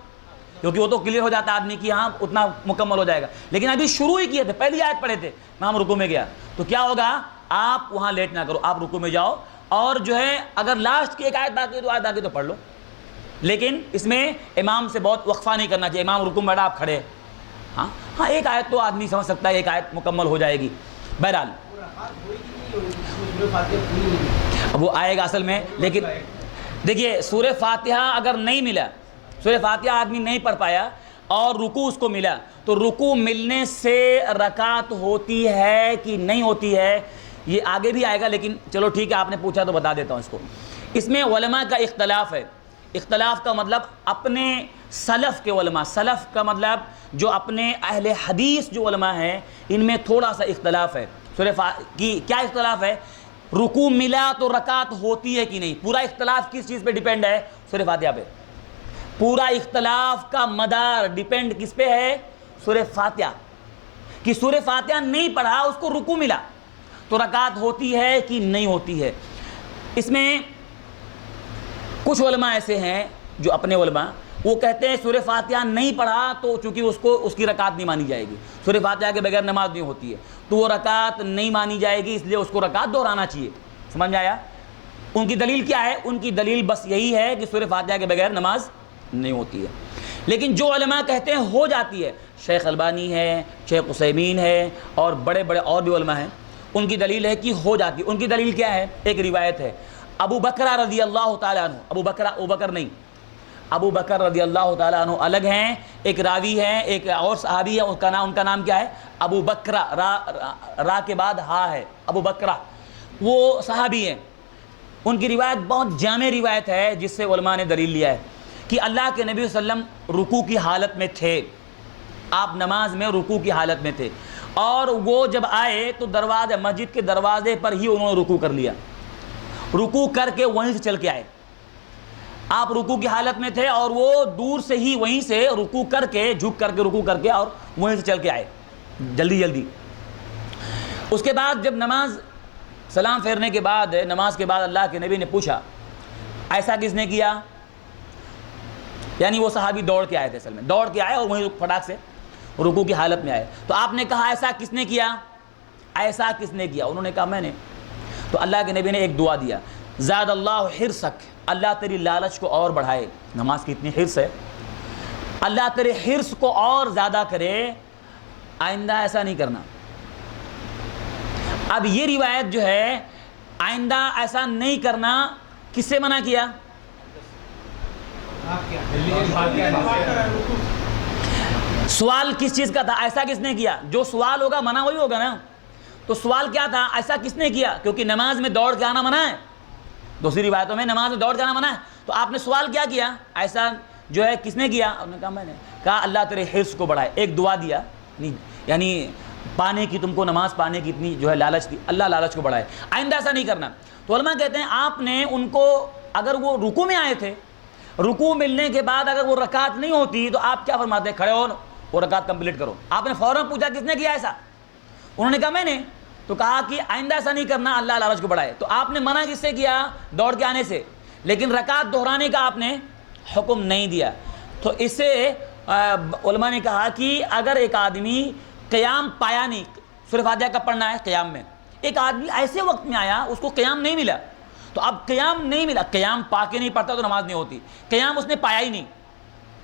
کیونکہ وہ تو کلیئر ہو جاتا آدمی کہ ہاں اتنا مکمل ہو جائے گا. لیکن ابھی شروع ہی کیے تھے, پہلی آیت پڑھے تھے, امام رکوع میں گیا, تو کیا ہوگا, آپ وہاں لیٹ نہ کرو, آپ رکوع میں جاؤ, اور جو ہے اگر لاسٹ کی ایک آیت باقی ہے تو آیت باقی تو پڑھ لو. لیکن اس میں امام سے بہت وقفہ نہیں کرنا چاہیے. امام رکوع میں بیٹھا, آپ کھڑے, ہاں ایک آیت تو آدمی سمجھ سکتا ہے, ایک آیت مکمل ہو جائے گی. بہرحال وہ آئے گا اصل میں. لیکن دیکھیے سورہ فاتحہ اگر نہیں ملا, سورہ فاتحہ آدمی نہیں پڑھ پایا اور رکوع اس کو ملا, تو رکوع ملنے سے رکعت ہوتی ہے کہ نہیں ہوتی ہے, یہ آگے بھی آئے گا. لیکن چلو ٹھیک ہے, آپ نے پوچھا تو بتا دیتا ہوں اس کو. اس میں علماء کا اختلاف ہے. اختلاف کا مطلب اپنے سلف کے علماء, سلف کا مطلب جو اپنے اہل حدیث جو علماء ہیں, ان میں تھوڑا سا اختلاف ہے. کی کیا اختلاف ہے, رکوع ملا تو رکعت ہوتی ہے کہ نہیں. پورا اختلاف کس چیز پہ ڈیپینڈ ہے, سورہ فاتحہ پہ. پورا اختلاف کا مدار ڈیپینڈ کس پہ ہے, سورہ فاتحہ. کہ سورہ فاتحہ نہیں پڑھا, اس کو رکوع ملا تو رکعت ہوتی ہے کہ نہیں ہوتی ہے. اس میں کچھ علماء ایسے ہیں جو اپنے علماء وہ کہتے ہیں سورہ فاتحہ نہیں پڑھا تو چونکہ اس کی رکعت نہیں مانی جائے گی, سورہ فاتحہ کے بغیر نماز نہیں ہوتی ہے, تو وہ رکعت نہیں مانی جائے گی, اس لیے اس کو رکعت دہرانا چاہیے. سمجھ میں آیا؟ ان کی دلیل کیا ہے؟ ان کی دلیل بس یہی ہے کہ سورہ فاتحہ کے بغیر نماز نہیں ہوتی ہے. لیکن جو علماء کہتے ہیں ہو جاتی ہے, شیخ البانی ہے, شیخ عثیمین ہے, اور بڑے بڑے اور بھی علماء ہیں, ان کی دلیل ہے کہ ہو جاتی. ان کی دلیل کیا ہے؟ ایک روایت ہے, ابو بکر رضی اللہ تعالیٰ عنہ, ابو بکر نہیں, ابو بکر رضی اللہ تعالیٰ عنہ الگ ہیں, ایک راوی ہیں, ایک اور صحابی ہے, ان کا نام کیا ہے؟ ابو بکرہ, را کے بعد ہا ہے, ابو بکرہ, وہ صحابی ہیں. ان کی روایت بہت جامع روایت ہے جس سے علماء نے دلیل لیا ہے کہ اللہ کے نبی صلی اللہ علیہ وسلم رکوع کی حالت میں تھے, آپ نماز میں رکوع کی حالت میں تھے, اور وہ جب آئے تو مسجد کے دروازے پر ہی انہوں نے رکوع کر لیا, رکوع کر کے وہیں سے چل کے آئے. آپ رکوع کی حالت میں تھے اور وہ دور سے ہی وہیں سے رکوع کر کے, جھک کر کے رکوع کر کے, اور وہیں سے چل کے آئے جلدی جلدی. اس کے بعد جب نماز سلام پھیرنے کے بعد, نماز کے بعد اللہ کے نبی نے پوچھا ایسا کس نے کیا, یعنی وہ صحابی دوڑ کے آئے تھے, اصل میں دوڑ کے آئے اور وہیں پھٹاک سے رکوع کی حالت میں آئے. تو آپ نے کہا ایسا کس نے کیا, ایسا کس نے کیا؟ انہوں نے کہا میں نے. تو اللہ کے نبی نے ایک دعا دیا, زاد اللہ حرصک, اللہ تیری لالچ کو اور بڑھائے. نماز کی اتنی حرص ہے, اللہ تیرے حرص کو اور زیادہ کرے, آئندہ ایسا نہیں کرنا. اب یہ روایت جو ہے آئندہ ایسا نہیں کرنا کس سے منع کیا؟ سوال کس چیز کا تھا, ایسا کس نے کیا؟ جو سوال ہوگا منع وہی ہوگا نا. تو سوال کیا تھا, ایسا کس نے کیا؟ کیونکہ نماز میں دوڑ کے آنا منع ہے, دوسری روایتوں میں نماز میں دوڑ کے آنا منع ہے. تو آپ نے سوال کیا کیا, ایسا جو ہے کس نے کیا؟ انہوں نے کہا میں نے. کہا اللہ تیرے حرص کو بڑھائے, ایک دعا دیا, یعنی پانے کی, تم کو نماز پانے کی اتنی جو ہے لالچ تھی, اللہ لالچ کو بڑھائے, آئندہ ایسا نہیں کرنا. تو علماء کہتے ہیں آپ نے ان کو, اگر وہ رکوع میں آئے تھے, رکوع ملنے کے بعد اگر وہ رکعت نہیں ہوتی تو آپ کیا فرماتے؟ کھڑے ہو, وہ رکعت کمپلیٹ کرو. آپ نے فوراً پوچھا کس نے کیا ایسا؟ انہوں نے کہا میں نے. تو کہا کہ آئندہ ایسا نہیں کرنا, اللہ لالچ کو بڑھائے. تو آپ نے منع کس سے کیا؟ دوڑ کے آنے سے, لیکن رکعت دہرانے کا آپ نے حکم نہیں دیا. تو اس سے علماء نے کہا کہ اگر ایک آدمی قیام پایا نہیں, سورہ فاتحہ کا پڑھنا ہے قیام میں, ایک آدمی ایسے وقت میں آیا اس کو قیام نہیں ملا, تو اب قیام نہیں ملا, قیام پا کے نہیں پڑھتا تو نماز نہیں ہوتی, قیام اس نے پایا ہی نہیں,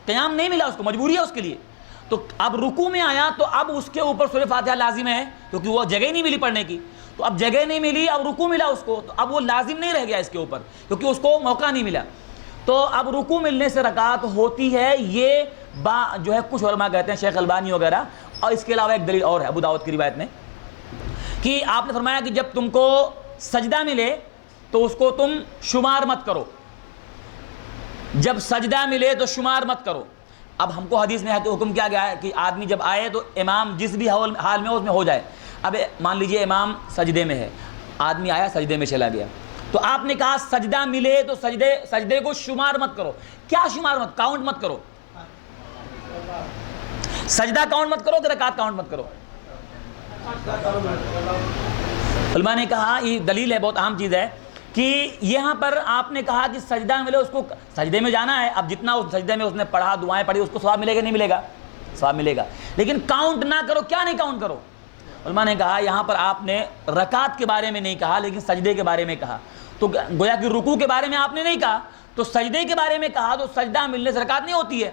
قیام نہیں ملا اس کو, مجبوری ہے اس کے لیے. تو اب رکوع میں آیا تو اب اس کے اوپر سورہ فاتحہ لازم ہے, کیونکہ وہ جگہ نہیں ملی پڑھنے کی. تو اب جگہ نہیں ملی, اب رکوع ملا اس کو, تو اب وہ لازم نہیں رہ گیا اس کے اوپر, کیونکہ اس کو موقع نہیں ملا. تو اب رکوع ملنے سے رکعت ہوتی ہے, یہ جو ہے کچھ علماء کہتے ہیں, شیخ البانی وغیرہ. اور اس کے علاوہ ایک دلیل اور ہے ابو داؤد کی روایت میں, کہ آپ نے فرمایا کہ جب تم کو سجدہ ملے تو اس کو تم شمار مت کرو, جب سجدہ ملے تو شمار مت کرو. اب ہم کو حدیث میں ہے تو حکم کیا گیا ہے کہ آدمی جب آئے تو امام جس بھی حال میں اس میں ہو جائے. اب مان لیجئے امام سجدے میں ہے, آدمی آیا سجدے میں چلا گیا, تو آپ نے کہا سجدہ ملے تو سجدے کو شمار مت کرو. کیا شمار مت, کاؤنٹ مت کرو, سجدہ کاؤنٹ مت کرو کہ رکعت کاؤنٹ مت کرو. علماء نے کہا یہ دلیل ہے, بہت اہم چیز ہے, کہ یہاں پر آپ نے کہا کہ سجدہ ملے، اس کو سجدے میں جانا ہے، اب جتنا اس سجدے میں اس نے پڑھا، دعائیں پڑھی، اس کو ثواب ملے گا نہیں ملے گا؟ ثواب ملے گا، لیکن کاؤنٹ نہ کرو. کیا نہیں کاؤنٹ کرو؟ علماء نے کہا یہاں پر آپ نے رکعت کے بارے میں نہیں کہا لیکن سجدے کے بارے میں کہا، تو گویا کہ رکوع کے بارے میں آپ نے نہیں کہا، تو سجدے کے بارے میں کہا. تو سجدہ ملنے سے رکعت نہیں ہوتی ہے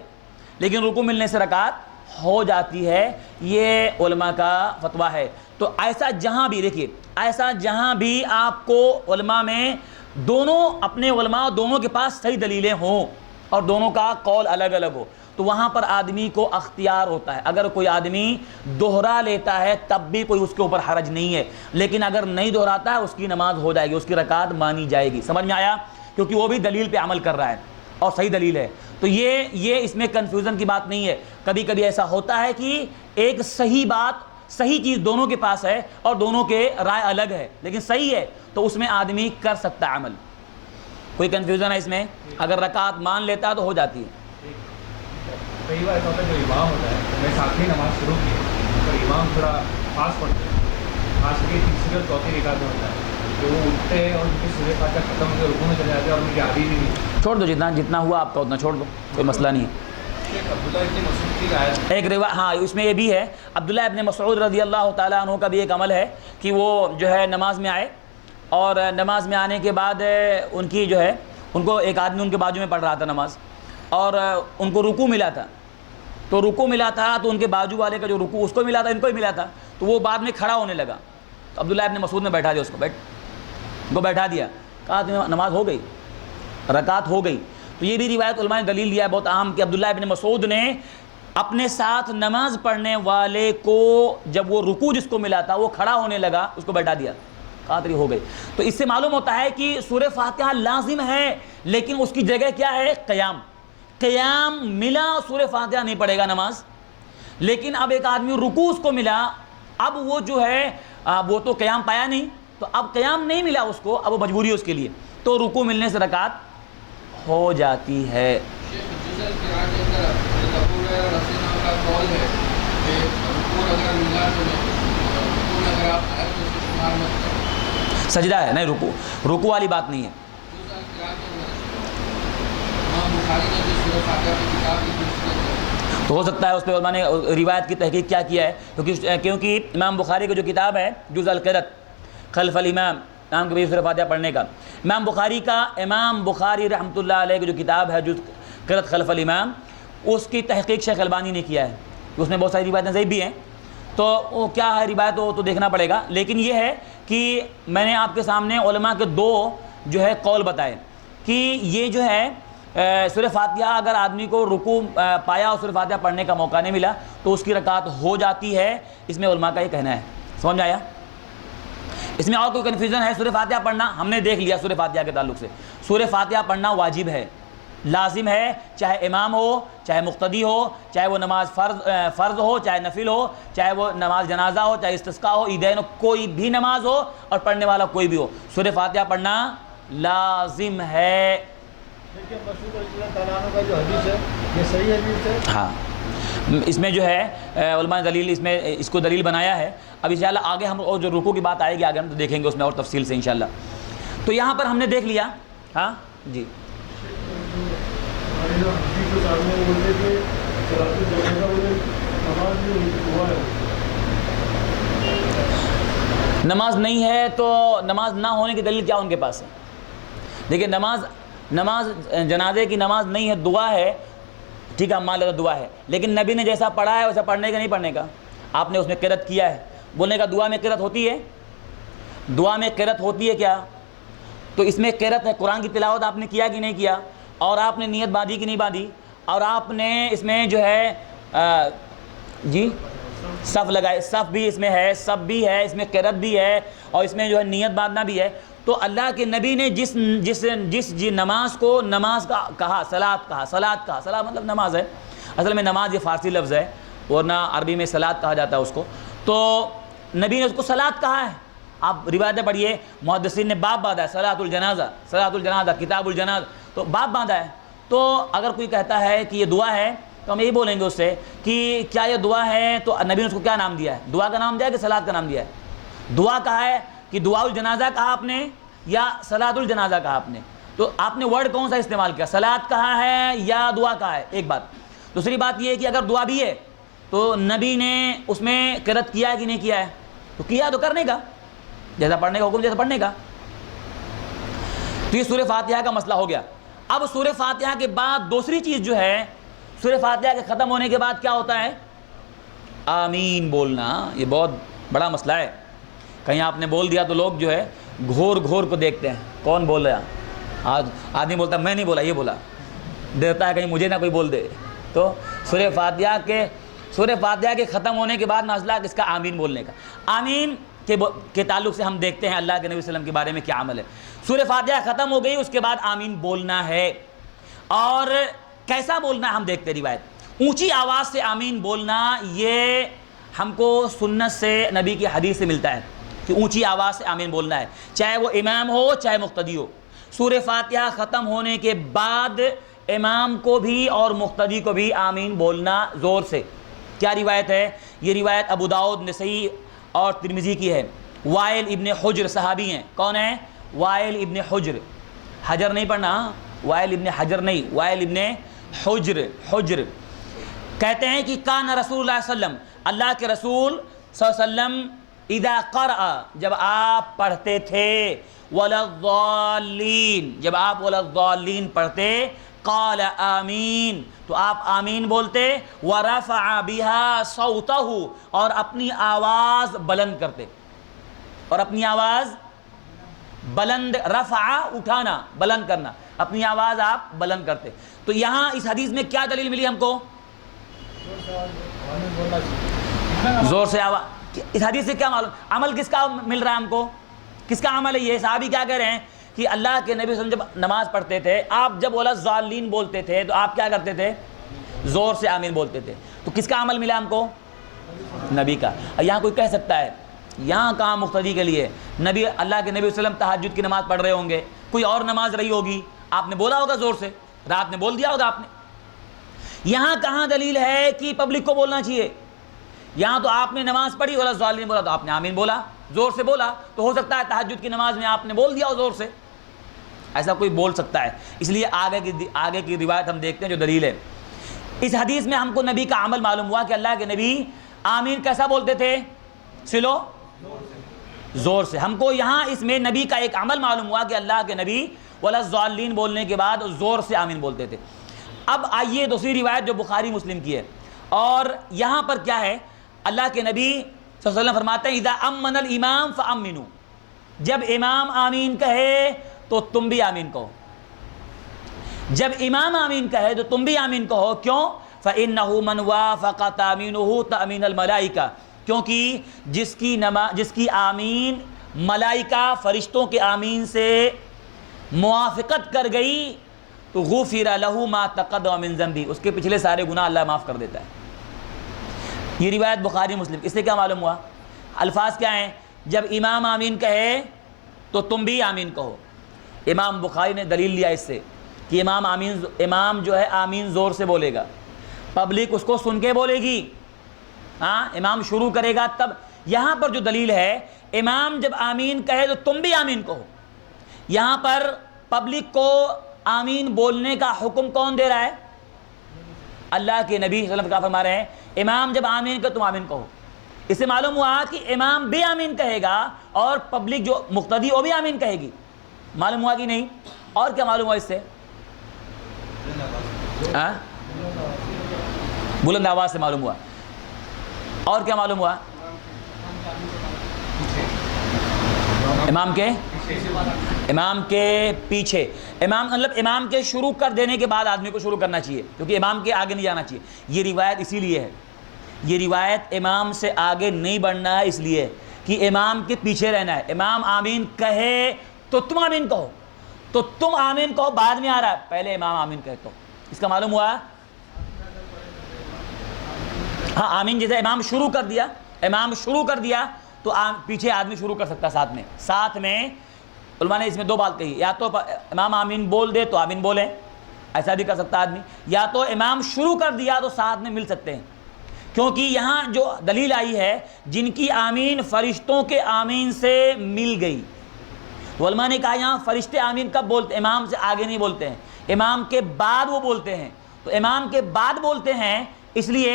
لیکن رکوع ملنے سے رکعت ہو جاتی ہے، یہ علماء کا فتویٰ ہے. تو ایسا جہاں بھی دیکھیے، ایسا جہاں بھی آپ کو علماء میں دونوں اپنے علماء دونوں کے پاس صحیح دلیلیں ہوں اور دونوں کا قول الگ الگ ہو، تو وہاں پر آدمی کو اختیار ہوتا ہے. اگر کوئی آدمی دوہرا لیتا ہے تب بھی کوئی اس کے اوپر حرج نہیں ہے، لیکن اگر نہیں دہراتا ہے اس کی نماز ہو جائے گی، اس کی رکعت مانی جائے گی. سمجھ میں آیا؟ کیونکہ وہ بھی دلیل پہ عمل کر رہا ہے اور صحیح دلیل ہے. تو یہ اس میں کنفیوژن کی بات نہیں ہے. کبھی کبھی ایسا ہوتا ہے کہ ایک صحیح بات، صحیح چیز دونوں کے پاس ہے اور دونوں کے رائے الگ ہے لیکن صحیح ہے، تو اس میں آدمی کر سکتا ہے عمل. کوئی کنفیوژن ہے اس میں؟ اگر رکعت مان لیتا ہے تو ہو جاتی ہے. کئی بار ایسا ہوتا ہے جو امام ہوتا ہے، میں ساتویں نماز شروع کی تو امام تھوڑا فاسٹ پڑھتے ہیں، خاص کر کے تیسری اور چوتھی رکعت میں ہوتا ہے کہ وہ اٹھتے ہیں اور ان کی سورہ فاتحہ ختم ہو کے رکوع میں چلے جاتے ہیں اور ان کی آدھی بھی نہیں. چھوڑ دو، جتنا ہوا آپ کا اتنا چھوڑ دو، کوئی مسئلہ نہیں ہے. عبداللہ ابن مسعود کی آیت ایک روایت، ہاں اس میں یہ بھی ہے، عبداللہ ابن مسعود رضی اللہ تعالیٰ عنہ کا بھی ایک عمل ہے کہ وہ جو ہے نماز میں آئے اور نماز میں آنے کے بعد ان کی جو ہے، ان کو ایک آدمی ان کے بازو میں پڑھ رہا تھا نماز اور ان کو رکوع ملا تھا. تو رکوع ملا تھا تو ان کے بازو والے کا جو رکوع اس کو ملا تھا، ان کو ہی ملا تھا. تو وہ بعد میں کھڑا ہونے لگا تو عبداللہ ابن مسعود نے بیٹھا دیا اس کو، بیٹھا دیا، کہا نماز ہو گئی، رکعت ہو گئی. تو یہ بھی روایت علماء نے دلیل دیا ہے بہت اہم کہ عبداللہ ابن مسعود نے اپنے ساتھ نماز پڑھنے والے کو جب وہ رکوع جس کو ملا تھا وہ کھڑا ہونے لگا اس کو بیٹھا دیا، کہا تری ہو گئی. تو اس سے معلوم ہوتا ہے کہ سورہ فاتحہ لازم ہے لیکن اس کی جگہ کیا ہے؟ قیام. قیام ملا، سورہ فاتحہ نہیں پڑھے گا نماز. لیکن اب ایک آدمی رکوع اس کو ملا، اب وہ جو ہے وہ تو قیام پایا نہیں، تو اب قیام نہیں ملا اس کو، اب وہ مجبوری ہے اس کے لیے، تو رکوع ملنے سے رکعت ہو جاتی ہے. سجدہ ہے نہیں، رکوع والی بات نہیں ہے. تو ہو سکتا ہے اس پہ علماء نے روایت کی تحقیق کیا ہے، کیونکہ امام بخاری کی جو کتاب ہے جز القرأۃ خلف الامام، امام کے سورہ فاتحہ پڑھنے کا، امام بخاری رحمۃ اللہ علیہ کی جو کتاب ہے جز قرأۃ خلف الامام، اس کی تحقیق شیخ البانی نے کیا ہے. اس میں بہت ساری روایتیں ضعیف بھی ہیں، تو وہ کیا ہے روایت وہ تو دیکھنا پڑے گا. لیکن یہ ہے کہ میں نے آپ کے سامنے علماء کے دو جو ہے قول بتائے کہ یہ جو ہے سورہ فاتحہ اگر آدمی کو رکوع پایا اور سورہ فاتحہ پڑھنے کا موقع نہیں ملا تو اس کی رکعت ہو جاتی ہے. اس میں علماء کا یہ کہنا ہے. سمجھ آیا؟ اس میں اور کوئی کنفیوژن ہے؟ سورہ فاتحہ پڑھنا ہم نے دیکھ لیا. سورہ فاتحہ کے تعلق سے سورہ فاتحہ پڑھنا واجب ہے، لازم ہے، چاہے امام ہو، چاہے مقتدی ہو، چاہے وہ نماز فرض ہو، چاہے نفل ہو، چاہے وہ نماز جنازہ ہو، چاہے استسقاء ہو، عیدین ہو، کوئی بھی نماز ہو اور پڑھنے والا کوئی بھی ہو، سورہ فاتحہ پڑھنا لازم ہے. لیکن مسعود رضی اللہ تعالیٰ عنہ کا جو حدیث ہے یہ صحیح حدیث ہے. ہاں اس میں جو ہے علماء نے دلیل اس کو دلیل بنایا ہے. اب انشاءاللہ آگے ہم اور جو رکوع کی بات آئے گی آگے ہم تو دیکھیں گے اس میں اور تفصیل سے انشاءاللہ. تو یہاں پر ہم نے دیکھ لیا. ہاں جی نماز نہیں ہے تو نماز نہ ہونے کی دلیل کیا ان کے پاس ہے؟ دیکھیے نماز جنازے کی نماز نہیں ہے، دعا ہے، ٹھیک ہے ہم مان لیتے دعا ہے، لیکن نبی نے جیسا پڑھا ہے ویسا پڑھنے کا نہیں پڑھنے کا. آپ نے اس میں قرأت کیا ہے، بولنے کا دعا میں قرأت ہوتی ہے، دعا میں قرأت ہوتی ہے کیا؟ تو اس میں قرأت ہے. قرآن کی تلاوت آپ نے کیا کہ نہیں کیا، اور آپ نے نیت باندھی کہ نہیں باندھی، اور آپ نے اس میں جو ہے جی صف لگائے، صف بھی اس میں ہے، سب بھی ہے، اس میں قرأت بھی ہے، اور اس میں جو ہے نیت باندھنا بھی ہے. تو اللہ کے نبی نے جس نماز کو نماز کا کہا، صلاۃ کہا، صلاۃ مطلب نماز ہے. اصل میں نماز یہ فارسی لفظ ہے ورنہ عربی میں صلاۃ کہا جاتا ہے اس کو. تو نبی نے اس کو صلاۃ کہا ہے. آپ روایتیں پڑھیے، محدثین نے باب باندھا ہے، صلاۃ الجنازہ، کتاب الجنازہ، تو باب باندھا ہے. تو اگر کوئی کہتا ہے کہ یہ دعا ہے تو ہم یہی بولیں گے اس سے کہ کیا یہ دعا ہے، تو نبی نے اس کو کیا نام دیا ہے؟ دعا کا نام دیا ہے کہ صلاۃ کا نام دیا ہے؟ دعا کہا ہے کہ دعا الجنازہ کہا آپ نے یا صلاۃ الجنازہ کہا آپ نے، تو آپ نے ورڈ کون سا استعمال کیا؟ صلاۃ کہا ہے یا دعا کہا ہے؟ ایک بات. دوسری بات یہ ہے کہ اگر دعا بھی ہے تو نبی نے اس میں قرأت کیا ہے کہ نہیں کیا ہے؟ تو کیا تو کرنے کا، جیسا پڑھنے کا حکم جیسا پڑھنے کا. تو یہ سورہ فاتحہ کا مسئلہ ہو گیا. اب سورہ فاتحہ کے بعد دوسری چیز جو ہے، سورہ فاتحہ کے ختم ہونے کے بعد کیا ہوتا ہے؟ آمین بولنا. یہ بہت بڑا مسئلہ ہے. کہیں آپ نے بول دیا تو لوگ جو ہے گھور گھور کو دیکھتے ہیں، کون بول رہا؟ آج آدمی بولتا ہے میں نہیں بولا، یہ بولا، ڈرتا ہے کہیں مجھے نہ کوئی بول دے. تو سورہ فاتحہ کے ختم ہونے کے بعد مسئلہ کس کا؟ آمین بولنے کا. آمین کے تعلق سے ہم دیکھتے ہیں اللہ کے نبی صلی اللہ علیہ وسلم کے بارے میں کیا عمل ہے. سورہ فاتحہ ختم ہو گئی، اس کے بعد آمین بولنا ہے. اور کیسا بولنا ہے ہم دیکھتے ہیں روایت. اونچی آواز سے آمین بولنا یہ ہم کو سنت سے، نبی کی حدیث سے ملتا ہے کہ اونچی آواز سے آمین بولنا ہے، چاہے وہ امام ہو چاہے مقتدی ہو. سورہ فاتحہ ختم ہونے کے بعد امام کو بھی اور مقتدی کو بھی آمین بولنا زور سے. کیا روایت ہے؟ یہ روایت ابو داؤد، نسائی اور ترمذی کی ہے. وائل ابن حجر صحابی ہیں. کون ہیں؟ وائل ابن حجر. حجر نہیں پڑھنا، وائل ابن حجر نہیں، وائل ابن حجر کہتے ہیں کہ کان رسول اللہ صلی اللہ علیہ وسلم، اللہ کے رسول صلی اللہ علیہ وسلم اذا قرأ، جب آپ پڑھتے تھے، وَلَضَّالِّينَ، جب آپ وَلَضَّالِّينَ پڑھتے، قال آمین، تو آپ آمین بولتے، وَرَفَعَ بِهَا صَوْتَهُ، اور اپنی آواز بلند کرتے. اور اپنی آواز بلند، رفع اٹھانا، بلند کرنا، اپنی آواز آپ بلند کرتے. تو یہاں اس حدیث میں کیا دلیل ملی ہم کو؟ زور سے آواز. اس حدیث سے کیا معلوم؟ عمل کس کا مل رہا ہے ہم کو؟ کس کا عمل ہے یہ؟ صحابی کیا کہہ رہے ہیں کہ اللہ کے نبی صلی اللہ علیہ وسلم جب نماز پڑھتے تھے، آپ جب وَلَضَّالِّينَ بولتے تھے تو آپ کیا کرتے تھے؟ زور سے آمین بولتے تھے. تو کس کا عمل ملا ہم کو؟ نبی کا. یہاں کوئی کہہ سکتا ہے یہاں کہاں مقتدی کے لیے؟ نبی، اللہ کے نبی صلی اللہ علیہ وسلم تہجد کی نماز پڑھ رہے ہوں گے، کوئی اور نماز رہی ہوگی، آپ نے بولا ہوگا زور سے، رات میں بول دیا ہوگا آپ نے. یہاں کہاں دلیل ہے کہ پبلک کو بولنا چاہیے؟ یہاں تو آپ نے نماز پڑھی، وَلَضَّالِّينَ بولا تو آپ نے آمین بولا، زور سے بولا. تو ہو سکتا ہے تہجد کی نماز میں آپ نے بول دیا ہو زور سے، ایسا کوئی بول سکتا ہے. اس لیے آگے کی روایت ہم دیکھتے ہیں جو دلیل ہے. اس حدیث میں ہم کو نبی کا عمل معلوم ہوا کہ اللہ کے نبی آمین کیسا بولتے تھے؟ سلو، زور سے. ہم کو یہاں اس میں نبی کا ایک عمل معلوم ہوا کہ اللہ کے نبی وَلَضَّالِّينَ بولنے کے بعد زور سے آمین بولتے تھے. اب آئیے دوسری روایت جو بخاری مسلم کی ہے، اور یہاں پر کیا ہے؟ اللہ کے نبی صلی اللہ علیہ وسلم فرماتے ہیں اذا امن الامام فامنوا، جب امام آمین کہے تو تم بھی آمین کہو. جب امام آمین کہے تو تم بھی آمین کہو. کیوں؟ فإنه من وافق تأمینه تأمین الملائکہ، کیونکہ جس کی آمین ملائکہ فرشتوں کے آمین سے موافقت کر گئی تو غفر له ما تقدم من ذنبہ، اس کے پچھلے سارے گناہ اللہ معاف کر دیتا ہے. یہ روایت بخاری مسلم. اس سے کیا معلوم ہوا؟ الفاظ کیا ہیں؟ جب امام آمین کہے تو تم بھی آمین کہو. امام بخاری نے دلیل لیا اس سے کہ امام جو ہے آمین زور سے بولے گا، پبلک اس کو سن کے بولے گی. ہاں، امام شروع کرے گا تب. یہاں پر جو دلیل ہے، امام جب آمین کہے تو تم بھی آمین کہو، یہاں پر پبلک کو آمین بولنے کا حکم کون دے رہا ہے؟ اللہ کے نبی صلی اللہ علیہ وسلم کیا فرما رہے ہیں؟ امام جب آمین کہے تم آمین کہو. اس سے معلوم ہوا کہ امام بھی آمین کہے گا اور پبلک جو مقتدی وہ بھی آمین کہے گی. معلوم ہوا کہ نہیں؟ اور کیا معلوم ہوا اس سے؟ بلند آواز سے معلوم ہوا. اور کیا معلوم ہوا؟ امام کے پیچھے. امام کے شروع کر دینے کے بعد آدمی کو شروع کرنا چاہیے، کیونکہ امام کے آگے نہیں جانا چاہیے. یہ روایت اسی لیے ہے، یہ روایت امام سے آگے نہیں بڑھنا ہے، اس لیے کہ امام کے پیچھے رہنا ہے. امام آمین کہے تو تم آمین کہو، تو تم آمین کہو بعد میں آ رہا ہے، پہلے امام آمین کہے تو. اس کا معلوم ہوا؟ ہاں، آمین جیسے امام شروع کر دیا تو پیچھے آدمی شروع کر سکتا ہے ساتھ میں. علماء نے اس میں دو بات کہی، یا تو امام آمین بول دے تو آمین بولیں، ایسا بھی کر سکتا آدمی، یا تو امام شروع کر دیا تو ساتھ میں مل سکتے ہیں. کیونکہ یہاں جو دلیل آئی ہے جن کی آمین فرشتوں کے آمین سے مل گئی، تو علماء نے کہا یہاں فرشتے آمین کب بولتے ہیں؟ امام سے آگے نہیں بولتے ہیں، امام کے بعد وہ بولتے ہیں. تو امام کے بعد بولتے ہیں اس لیے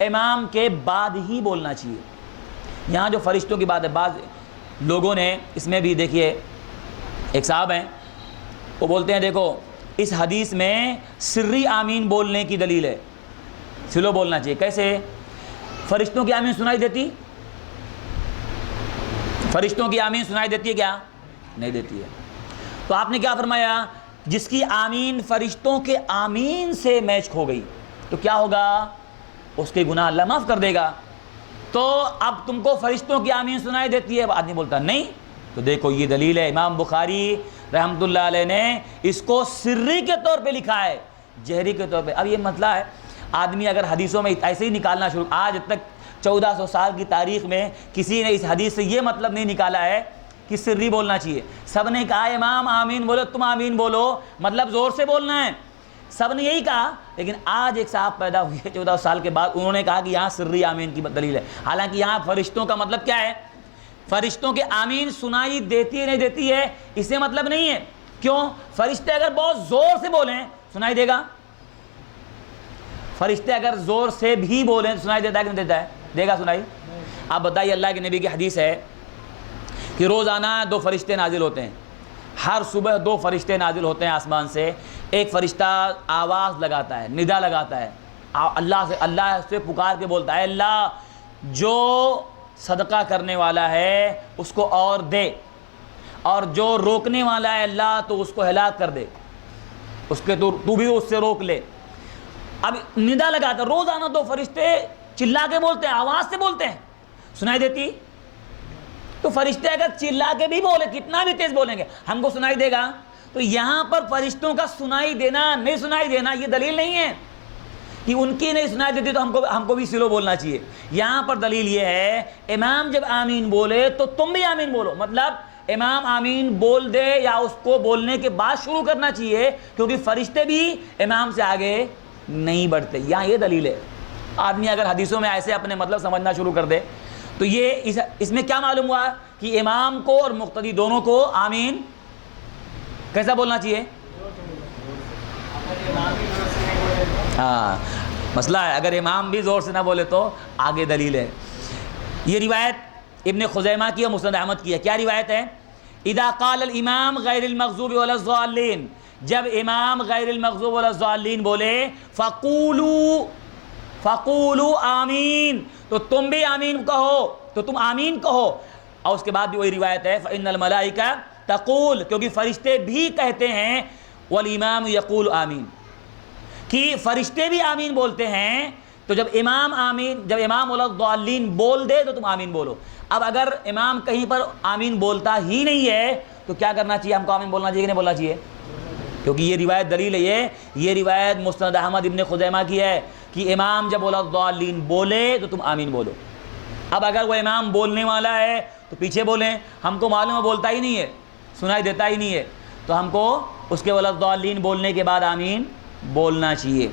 امام کے بعد ہی بولنا چاہیے. یہاں جو فرشتوں کی بات ہے، بعض لوگوں نے اس میں بھی دیکھیے، ایک صاحب ہیں وہ بولتے ہیں دیکھو اس حدیث میں سری آمین بولنے کی دلیل ہے، سلو بولنا چاہیے. کیسے؟ فرشتوں کی آمین سنائی دیتی؟ فرشتوں کی آمین سنائی دیتی ہے کیا؟ نہیں دیتی ہے. تو آپ نے کیا فرمایا؟ جس کی آمین فرشتوں کے آمین سے میچ کھو گئی تو کیا ہوگا؟ اس کے گناہ اللہ معاف کر دے گا. تو اب تم کو فرشتوں کی آمین سنائی دیتی ہے، آدمی بولتا نہیں. تو دیکھو یہ دلیل ہے، امام بخاری رحمۃ اللہ علیہ نے اس کو سری کے طور پہ لکھا ہے، جہری کے طور پہ. اب یہ مسئلہ ہے، آدمی اگر حدیثوں میں ایسے ہی نکالنا شروع، آج تک 1400 سال کی تاریخ میں کسی نے اس حدیث سے یہ مطلب نہیں نکالا ہے کہ سری بولنا چاہیے. سب نے کہا امام آمین بولو، تم آمین بولو، مطلب زور سے بولنا ہے، سب نے یہی کہا. لیکن آج ایک صاحب پیدا ہوئے 14 سال کے بعد، انہوں نے کہا کہ یہاں سری آمین کی دلیل ہے. حالانکہ یہاں فرشتوں کا مطلب کیا ہے؟ فرشتوں کے آمین سنائی دیتی ہے نہیں دیتی ہے اس سے مطلب نہیں ہے. کیوں؟ فرشتے اگر بہت زور سے بولیں سنائی دے گا، فرشتے اگر زور سے بھی بولیں سنائی دیتا ہے کہ نہیں دیتا ہے؟ دے گا سنائی. آپ بتائیے، اللہ کے نبی کی حدیث ہے کہ روزانہ 2 فرشتے نازل ہوتے ہیں، ہر صبح 2 فرشتے نازل ہوتے ہیں آسمان سے. ایک فرشتہ آواز لگاتا ہے، ندا لگاتا ہے، اللہ سے پکار کے بولتا ہے اللہ جو صدقہ کرنے والا ہے اس کو اور دے، اور جو روکنے والا ہے اللہ تو اس کو ہلاک کر دے، اس کے تو بھی اس سے روک لے. اب ندا لگاتا ہے، روزانہ 2 فرشتے چلا کے بولتے ہیں، آواز سے بولتے ہیں، سنائی دیتی؟ تو فرشتے اگر چلا کے بھی بولے، کتنا بھی تیز بولیں گے ہم کو سنائی دے گا. تو یہاں پر فرشتوں کا سنائی دینا نہیں سنائی دینا یہ دلیل نہیں ہے کہ ان کی نہیں سنائی دیتی تو ہم کو بھی سلو بولنا چاہیے. یہاں پر دلیل یہ ہے امام جب آمین بولے تو تم بھی آمین بولو. مطلب امام آمین بول دے یا اس کو بولنے کے بعد شروع کرنا چاہیے، کیونکہ فرشتے بھی امام سے آگے نہیں بڑھتے. یہاں یہ دلیل ہے. آدمی اگر حدیثوں میں ایسے اپنے مطلب سمجھنا شروع کر دے تو یہ اس میں کیا معلوم ہوا کہ امام کو اور مقتدی دونوں کو آمین کیسا بولنا چاہیے؟ ہاں مسئلہ ہے، اگر امام بھی زور سے نہ بولے تو آگے دلیل ہے. یہ روایت ابن خزیمہ کی اور مسند احمد کی ہے. کیا روایت ہے؟ اذا قال الامام غیر المغضوب ولا الضالین، جب امام غیر المغضوب ولا الضالین بولے فقولوا آمین، تو تم بھی آمین کہو، تو تم آمین کہو. اور اس کے بعد بھی وہی روایت ہے فإن الملائکہ تقول، کیونکہ فرشتے بھی کہتے ہیں والامام یقول آمین، کہ فرشتے بھی آمین بولتے ہیں. تو جب امام ولا الضالین بول دے تو تم آمین بولو. اب اگر امام کہیں پر آمین بولتا ہی نہیں ہے تو کیا کرنا چاہیے؟ ہم کو آمین بولنا چاہیے کہ نہیں بولنا چاہیے؟ کیونکہ یہ روایت دلیل ہے. یہ روایت مسند احمد ابن خزیمہ کی ہے کہ امام جب ولا الضالین بولے تو تم آمین بولو. اب اگر وہ امام بولنے والا ہے تو پیچھے بولیں، ہم کو معلوم ہے بولتا ہی نہیں ہے، سنائی دیتا ہی نہیں ہے، تو ہم کو اس کے ولا الضالین بولنے کے بعد آمین بولنا چاہیے.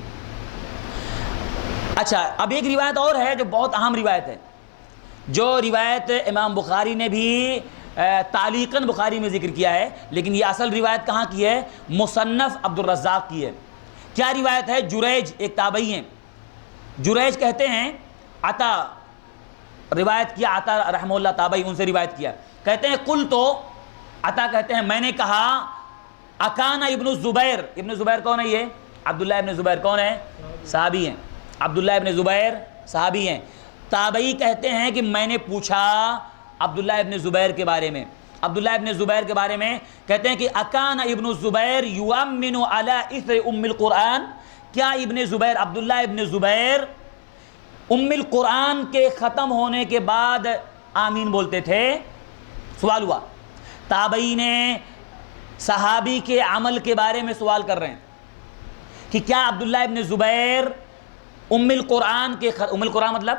اچھا، اب ایک روایت اور ہے جو بہت اہم روایت ہے، جو روایت امام بخاری نے بھی تعلیقاً بخاری میں ذکر کیا ہے، لیکن یہ اصل روایت کہاں کی ہے؟ مصنف عبد الرزاق کی ہے. کیا روایت ہے؟ جریج ایک تابعی ہیں، جریج کہتے ہیں عطا روایت کیا، عطا رحمہ اللہ تابعی، ان سے روایت کیا، کہتے ہیں قل تو عطا کہتے ہیں میں نے کہا اکانا ابن الزبیر. ابن زبیر کون ہے؟ یہ عبداللہ ابن زبیر کون ہے؟ صحابی ہیں. عبداللہ ابن زبیر صحابی ہیں. تابعی کہتے ہیں کہ میں نے پوچھا عبداللہ ابن زبیر کے بارے میں. عبداللہ ابن زبیر کے بارے میں کہتے ہیں کہ اکان ابن الزبیر یؤمن علی اثر ام القرآن، کیا ابن زبیر عبداللہ ابن زبیر ام القرآن کے ختم ہونے کے بعد آمین بولتے تھے؟ سوال ہوا. تابعی نے صحابی کے عمل کے بارے میں سوال کر رہے ہیں کہ کیا عبداللہ ابن زبیر ام القرآن کے ام القرآن مطلب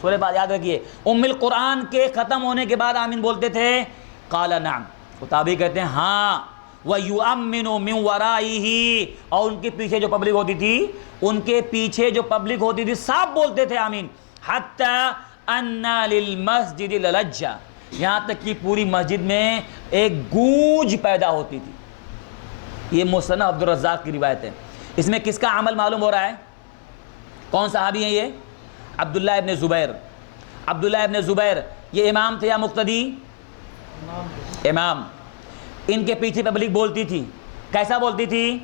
سورہ بات یاد رکھیے، ام القرآن کے ختم ہونے کے بعد آمین بولتے تھے؟ قال نعم. تو تابعی کہتے ہیں ہاں. وَيُؤَمِّنُ مِنْ وَرَائِهِ، اور ان کے پیچھے جو پبلک ہوتی تھی، ان کے پیچھے جو پبلک ہوتی تھی سب بولتے تھے آمین. حَتَّى أَنَّ لِلْمَسْجِدِ لَلَجَّةً، یہاں تک کہ پوری مسجد میں ایک گونج پیدا ہوتی تھی۔ یہ مصنف عبدالرزاق کی روایت ہے۔ اس میں کس کا عمل معلوم ہو رہا ہے؟ کون صحابی ہیں یہ؟ عبداللہ ابن زبیر۔ عبداللہ ابن زبیر یہ امام تھے یا مقتدی؟ امام۔ ان کے پیچھے پبلک بولتی تھی، کیسا بولتی تھی؟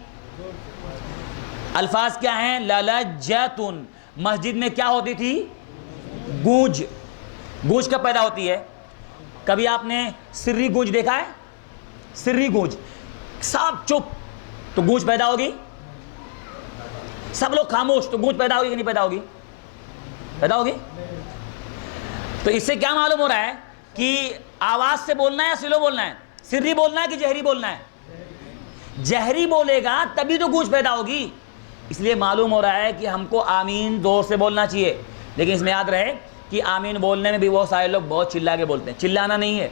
الفاظ کیا ہیں؟ للجتن۔ مسجد میں کیا ہوتی تھی؟ گونج۔ گونج کب پیدا ہوتی ہے؟ کبھی آپ نے سری گونج دیکھا ہے؟ سری گونج، سب چپ تو گونج پیدا ہوگی، سب لوگ خاموش تو گونج پیدا ہوگی کہ نہیں پیدا ہوگی؟ پیدا ہوگی۔ تو اس سے کیا معلوم ہو رہا ہے کہ آواز سے بولنا ہے یا سلو بولنا ہے؟ سری بولنا ہے کہ جہری بولنا ہے؟ جہری بولے گا تبھی تو گونج پیدا ہوگی۔ اس لیے معلوم ہو رہا ہے کہ ہم کو آمین زور سے بولنا چاہیے، لیکن اس میں یاد رہے کہ آمین بولنے میں بھی بہت سارے لوگ بہت چلا کے بولتے ہیں۔ چلانا نہیں ہے،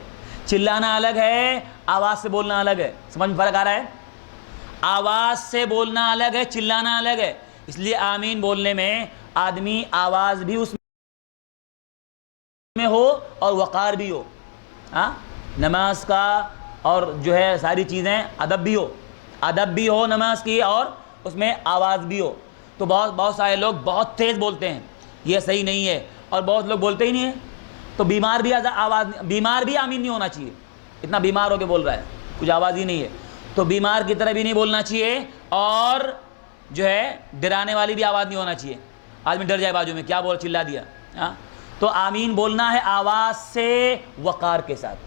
چلانا الگ ہے، آواز سے بولنا الگ ہے۔ سمجھ میں فرق آ رہا ہے؟ آواز سے بولنا الگ ہے، چلانا الگ ہے۔ اس لیے آمین بولنے میں آدمی آواز بھی اس میں ہو اور وقار بھی ہو، ہاں، نماز کا اور جو ہے ساری چیزیں ادب بھی ہو، ادب بھی ہو نماز کی اور اس میں آواز بھی ہو۔ تو بہت سارے لوگ بہت تیز بولتے ہیں، یہ صحیح نہیں ہے، اور بہت لوگ بولتے ہی نہیں ہیں۔ تو بیمار بھی آمین نہیں ہونا چاہیے، اتنا بیمار ہو کے بول رہا ہے، کچھ آواز ہی نہیں ہے، تو بیمار کی طرح بھی نہیں بولنا چاہیے، اور جو ہے ڈرانے والی بھی آواز نہیں ہونا چاہیے، آدمی ڈر جائے بازو میں کیا بول چلا دیا، ہاں۔ تو آمین بولنا ہے آواز سے وقار کے ساتھ،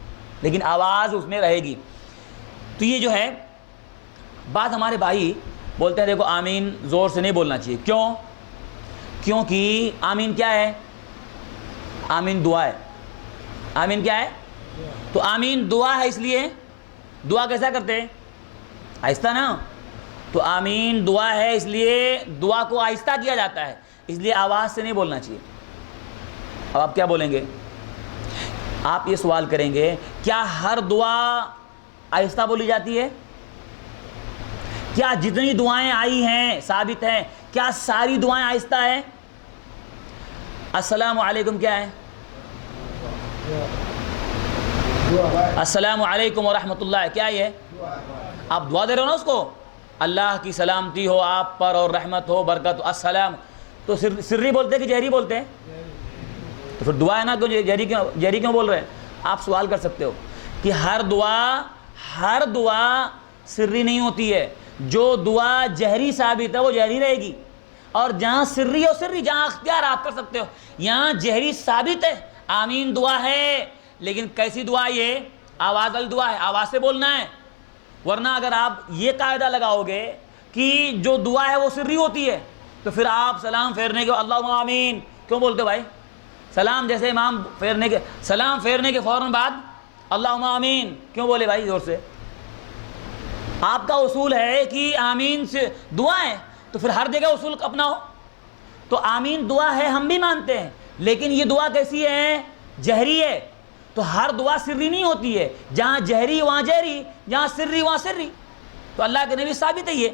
لیکن آواز اس میں رہے گی۔ تو یہ جو ہے بات ہمارے بھائی بولتے ہیں دیکھو آمین زور سے نہیں بولنا چاہیے، کیوں؟ کیونکہ آمین کیا ہے؟ آمین دعا ہے۔ آمین کیا ہے؟ تو آمین دعا ہے، اس لیے دعا کیسا کرتے ہیں؟ آہستہ نا۔ تو آمین دعا ہے، اس لیے دعا کو آہستہ کیا جاتا ہے، اس لیے آواز سے نہیں بولنا چاہیے۔ اب آپ کیا بولیں گے؟ آپ یہ سوال کریں گے کیا ہر دعا آہستہ بولی جاتی ہے؟ کیا جتنی دعائیں آئی ہیں ثابت ہیں کیا ساری دعائیں آہستہ ہیں؟ السلام علیکم کیا ہے؟ السلام علیکم ورحمۃ اللہ کیا ہے؟ آپ دعا دے رہے ہو نا اس کو، اللہ کی سلامتی ہو آپ پر اور رحمت ہو برکت ہو، السلام، تو سری بولتے ہیں کہ جہری بولتے ہیں؟ تو پھر دعا ہے نا، جہری کیوں بول رہے ہیں؟ آپ سوال کر سکتے ہو کہ ہر دعا سری نہیں ہوتی ہے، جو دعا جہری ثابت ہے وہ جہری رہے گی، اور جہاں سری ہو سری، جہاں اختیار آپ کر سکتے ہو، یہاں جہری ثابت ہے۔ آمین دعا ہے، لیکن کیسی دعا؟ یہ آواز والی دعا ہے، آواز سے بولنا ہے۔ ورنہ اگر آپ یہ قاعدہ لگاؤ گے کہ جو دعا ہے وہ سری ہوتی ہے، تو پھر آپ سلام پھیرنے کے اللہم آمین کیوں بولتے ہو بھائی؟ سلام جیسے امام سلام پھیرنے کے فوراً بعد اللہم آمین کیوں بولے بھائی زور سے؟ آپ کا اصول ہے کہ آمین سے دعا ہے، تو پھر ہر جگہ اصول اپناؤ۔ تو آمین دعا ہے ہم بھی مانتے ہیں، لیکن یہ دعا کیسی ہے؟ جہری ہے۔ تو ہر دعا سری نہیں ہوتی ہے، جہاں جہری وہاں جہری، جہاں سری وہاں سری۔ تو اللہ کے نبی ثابت ہے یہ،